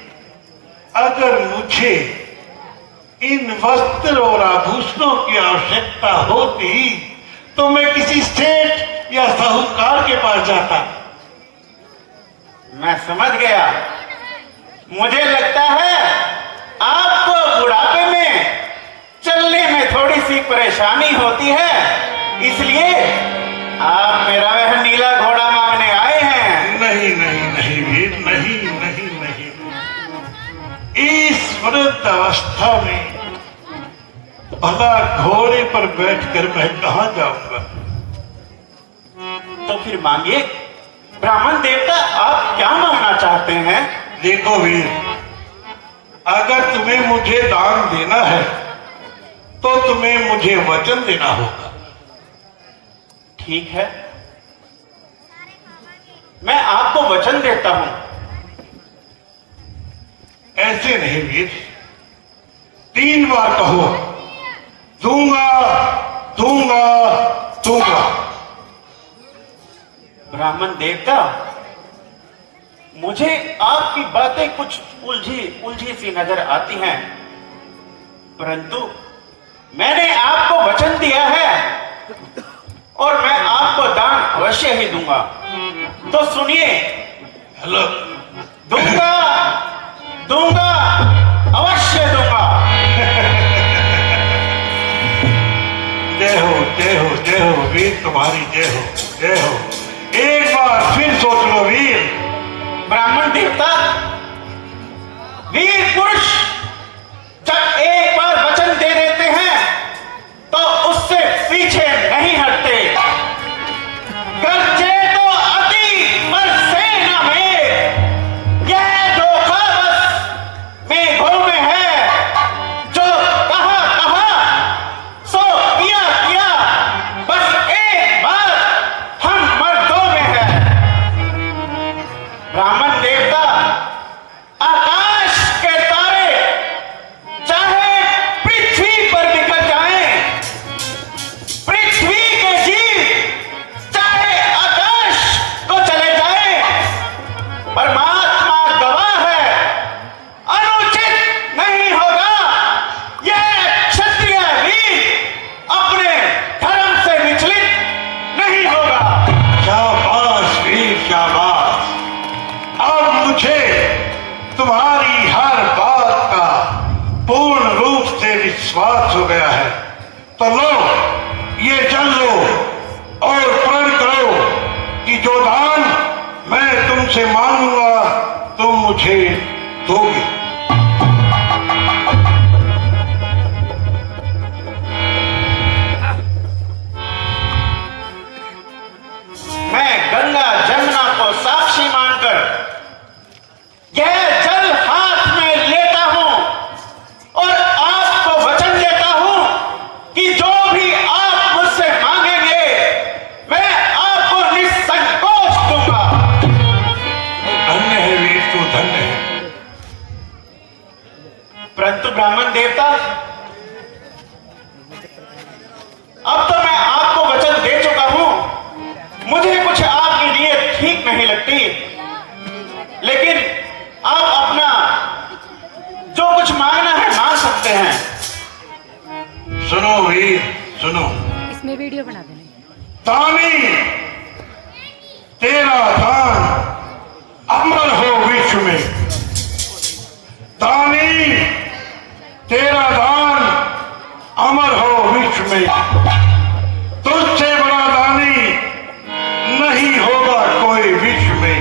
अगर मुझे इन वस्त्र और आभूषणों की आवश्यकता होती तो मैं किसी सेठ या साहूकार के पास जाता। मैं समझ गया। मुझे लगता है आपको बुढ़ापे में चलने में थोड़ी सी परेशानी होती है, इसलिए आप मेरा वह नीला घोड़ा मांगने आए हैं। नहीं नहीं नहीं वीर, नहीं नहीं नहीं, इस वृद्ध अवस्था में भला घोड़े पर बैठकर मैं कहां जाऊंगा। तो फिर मांगिए ब्राह्मण देवता, आप क्या मांगना चाहते हैं? देखो वीर, अगर तुम्हें मुझे दान देना है तो तुम्हें मुझे वचन देना होगा। ठीक है, मैं आपको वचन देता हूं। ऐसे नहीं वीर, 3 बार कहो, दूंगा दूंगा दूंगा। ब्राह्मण देवता, मुझे आपकी बातें कुछ उलझी सी नजर आती हैं, परंतु मैंने आपको वचन दिया है और मैं आपको दान अवश्य ही दूंगा। तो सुनिए। हेलो। दूंगा दूंगा अवश्य दूंगा। जय हो जय हो जय हो वीर, तुम्हारी जय हो जय हो। एक बार फिर सोच लो वीर। ब्राह्मण देवता, वीर पुरुष जब एक बार वचन दे देते हैं तो उससे पीछे नहीं हटते। गर्जे तो अति पर सेना में, यह धोखा बस मेघों में है। जो कहा कहा सो किया किया, बस एक बार हम मर्दों में है। ब्राह्मण देवता, आकाश के तारे चाहे पृथ्वी पर बिखर जाएं, पृथ्वी के जीव चाहे आकाश को चले जाएं, परमात्मा गवाह है, अनुचित नहीं होगा यह क्षत्रिय वीर अपने धर्म से विचलित नहीं होगा। शाबाश वीर शाबाश। अब मुझे तुम्हारी हर बात का पूर्ण रूप से विश्वास हो गया है। तो लो, ये चल लो और प्रण करो कि जो दान मैं तुमसे मांगूंगा तुम सुनो वीर, सुनो। इसमें वीडियो बना देना। दानी तेरा दान अमर हो विश्व में, दानी तेरा दान अमर हो विश्व में, तुझसे बड़ा दानी नहीं होगा कोई विश्व में।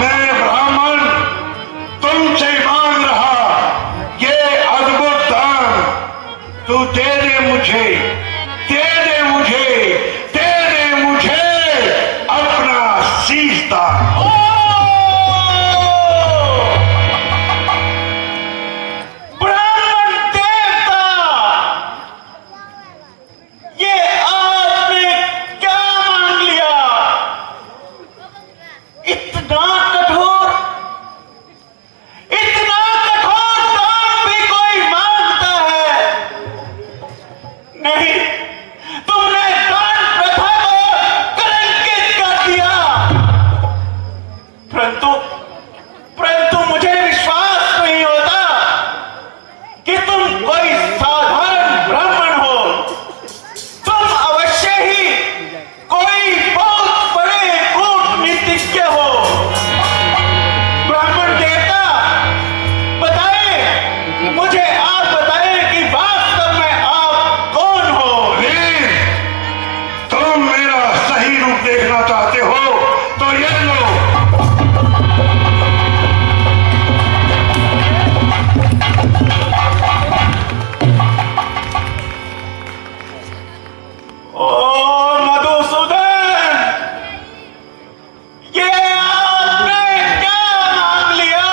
मैं ब्राह्मण तुमसे मांग रहा ये अद्भुत दान, तू दे दे मुझे, दे दे मुझे, दे दे मुझे अपना शीश दान। ब्राह्मण देवता, ये आपने क्या मांग लिया? इतना कठोर दान भी कोई मांगता है? नहीं, तुमने दान प्रथा को कलंकित कर दिया। परंतु मुझे विश्वास नहीं होता कि तुम कोई साधारण ब्राह्मण हो। तुम अवश्य ही कोई बहुत बड़े कूटनीतिज्ञ हो। ब्राह्मण देवता, बताएं मुझे, आप बताएं कि वास्तव में आप कौन हो? वीर, तुम मेरा सही रूप देखना चाहते हो तो ये लो। ओ मधुसूदन, ये आपने क्या मांग लिया?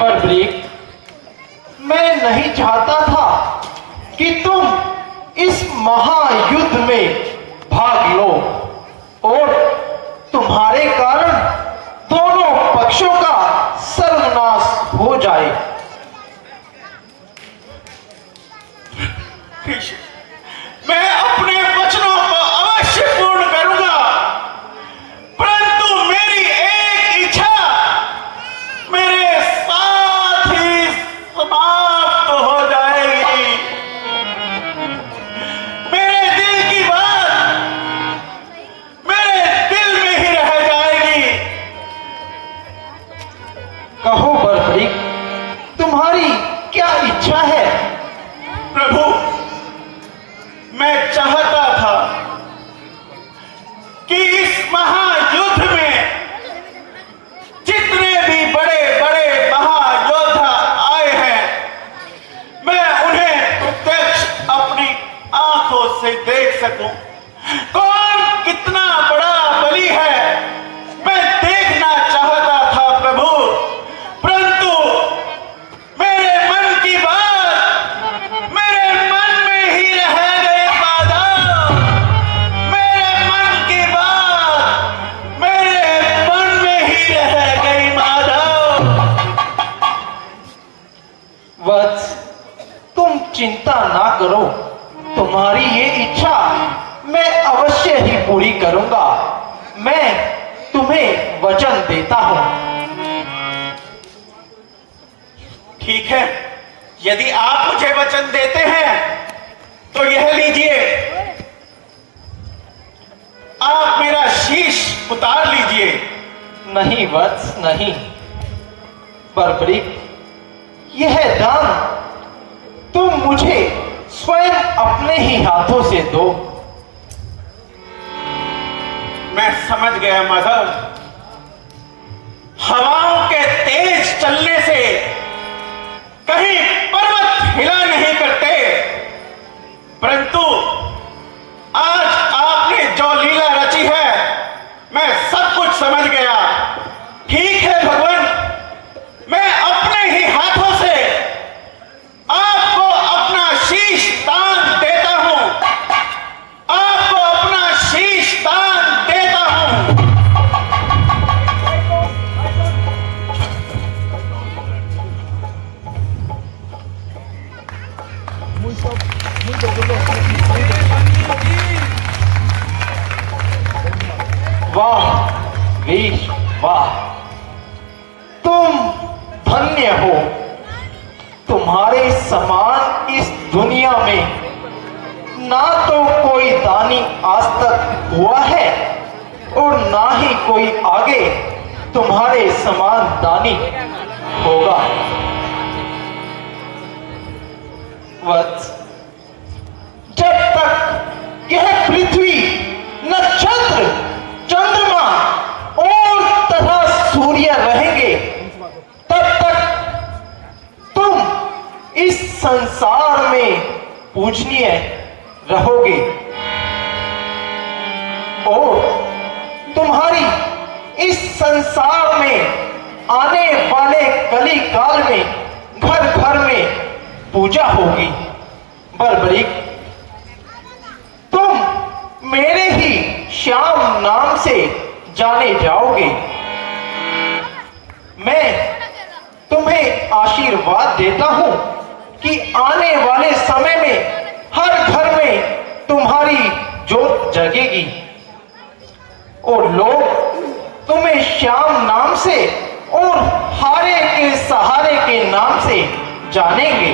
बर्बरीक, मैं नहीं चाहता था कि तुम इस महायुद्ध में भाग लो और तुम्हारे कारण दोनों पक्षों का सर्वनाश हो जाए। मैं अपने वचनों को अवश्य पूर्ण करूंगा, परंतु मेरी एक इच्छा मेरे साथ ही समाप्त हो जाएगी। मेरे दिल की बात मेरे दिल में ही रह जाएगी। कहो बर्बरीक, तुम्हारी क्या इच्छा है? प्रभु, मैं चाहता था कि इस महायुद्ध में जितने भी बड़े बड़े महायोद्धा आए हैं, मैं उन्हें प्रत्यक्ष अपनी आंखों से देख सकूं। कौन कितना बड़ा बली है, मैं देखना चाहता था प्रभु। परंतु मेरे मन की बात मेरे मन में ही रह गई माधव। मेरे मन की बात मेरे मन में ही रह गई माधव। वत्स, तुम चिंता ना करो, तुम्हारी ये इच्छा मैं अवश्य ही पूरी करूंगा। मैं तुम्हें वचन देता हूं। ठीक है, यदि आप मुझे वचन देते हैं तो यह लीजिए, आप मेरा शीश उतार लीजिए। नहीं वत्स, नहीं। बर्बरीक, यह दान तुम मुझे स्वयं अपने ही हाथों से दो। मैं समझ गया माधव, हवाओं के तेज चलने से कहीं पर्वत हिला नहीं करते, परंतु आज आपने जो लीला रची है, मैं सब कुछ समझ गया। ठीक है भगवान, मैं अपने ही हाथों से आपको अपना शीश दान देता हूं। आपको अपना शीश दान देता हूं। तुम धन्य हो। तुम्हारे समान इस दुनिया में ना तो कोई दानी आज तक हुआ है और ना ही कोई आगे तुम्हारे समान दानी होगा। वत्स, जब तक यह पृथ्वी, नक्षत्र, चंद्रमा और तथा सूर्य रहेंगे, तब तक तुम इस संसार में पूजनीय रहोगे और तुम्हारी इस संसार में आने वाले कली काल में घर घर में पूजा होगी। बर्बरीक, तुम मेरे ही श्याम नाम से जाने जाओगे। मैं तुम्हें आशीर्वाद देता हूं कि आने वाले समय में हर घर में तुम्हारी जोत जगेगी और लोग तुम्हें श्याम नाम से और हारे के सहारे के नाम से जानेंगे।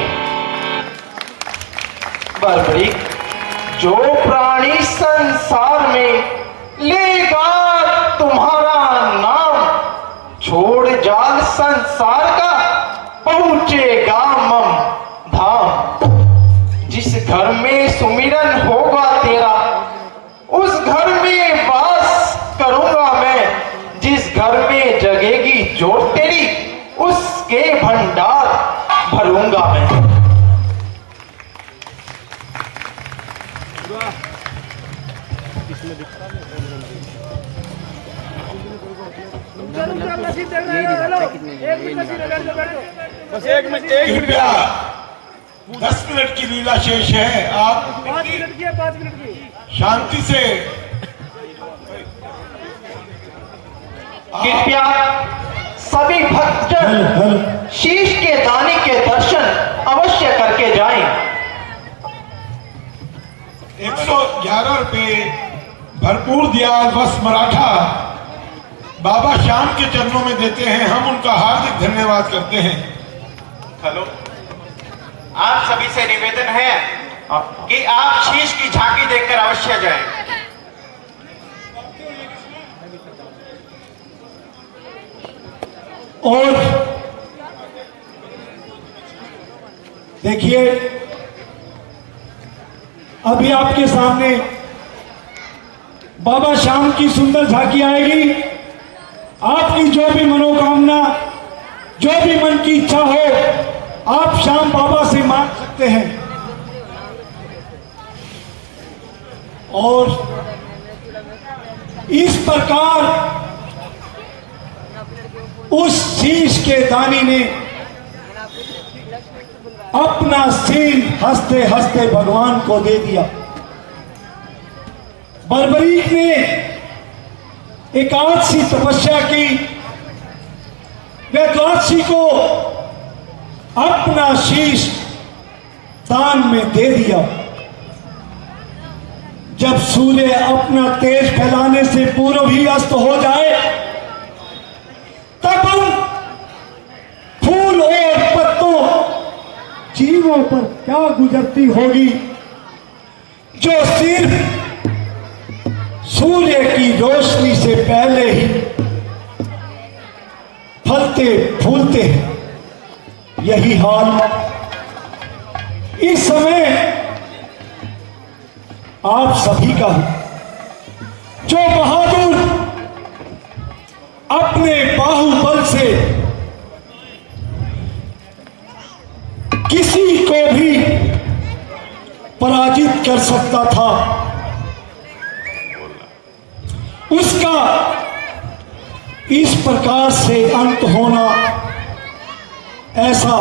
बर्बरीक, जो प्राणी संसार में लेगा तुम्हारा नाम, छोड़ जाल संसार का पहुंचेगा मम धाम। जिस घर में सुमिरन होगा तेरा, उस घर में वास करूंगा मैं। जिस घर में जगेगी जोत तेरी, उसके भंडार भरूंगा मैं। कृपया 10 मिनट की लीला शेष है। आप 5 मिनट की शांति से कृपया सभी भक्तजन शीश के दाने के दर्शन अवश्य करके जाएं। 111 रुपए भरपूर दयाल बस मराठा बाबा श्याम के चरणों में देते हैं। हम उनका हार्दिक धन्यवाद करते हैं। हेलो, आप सभी से निवेदन है कि आप शीश की झांकी देखकर अवश्य जाएं। और देखिए, अभी आपके सामने बाबा श्याम की सुंदर झांकी आएगी। आपकी जो भी मनोकामना, जो भी मन की इच्छा हो, आप श्याम बाबा से मांग सकते हैं। और इस प्रकार उस शीश के दानी ने अपना सीन हंसते हंसते भगवान को दे दिया। बर्बरीक ने एकादशी तपस्या की, वे एकादशी को अपना शीश दान में दे दिया। जब सूर्य अपना तेज फैलाने से पूर्व ही अस्त हो जाए, तब हम फूल और पत्तों, जीवों पर क्या गुजरती होगी जो सिर्फ सूर्य की रोशनी से पहले ही फलते फूलते हैं। यही हाल इस समय आप सभी का है। जो बहादुर अपने बाहुबल से किसी को भी पराजित कर सकता था, उसका इस प्रकार से अंत होना, ऐसा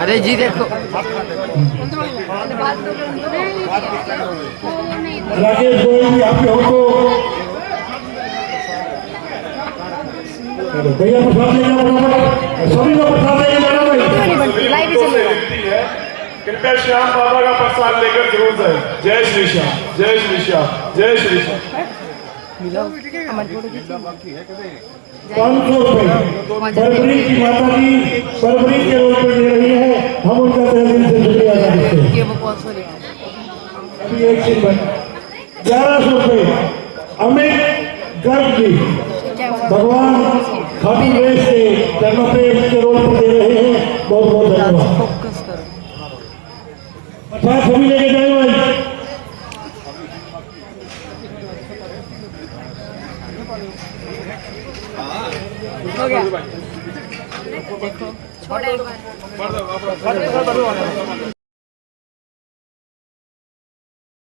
अरे जी देखो राकेश गोयल जी आपके हमको भैया प्रसाद लेना सभी को प्रसाद लेके जाना भाई। कृपया श्याम बाबा का प्रसाद लेकर जरूर जाए। जय श्री श्याम, जय श्री श्याम, जय श्री श्याम। 500 रुपए बरबरी की माता जी बरबरी के रोड पर दे रही है, हम उनका तहे दिल से शुक्रिया अदा करते हैं। अभी एक सेकंड 1100 रुपए अमित गर्ग जी भगवान खाटू नरेश के चरणों पे के रोड पर दे रहे हैं, बहुत बहुत धन्यवाद। प्रसाद सभी लेके जाए भाई। हो गया देखो छोड़े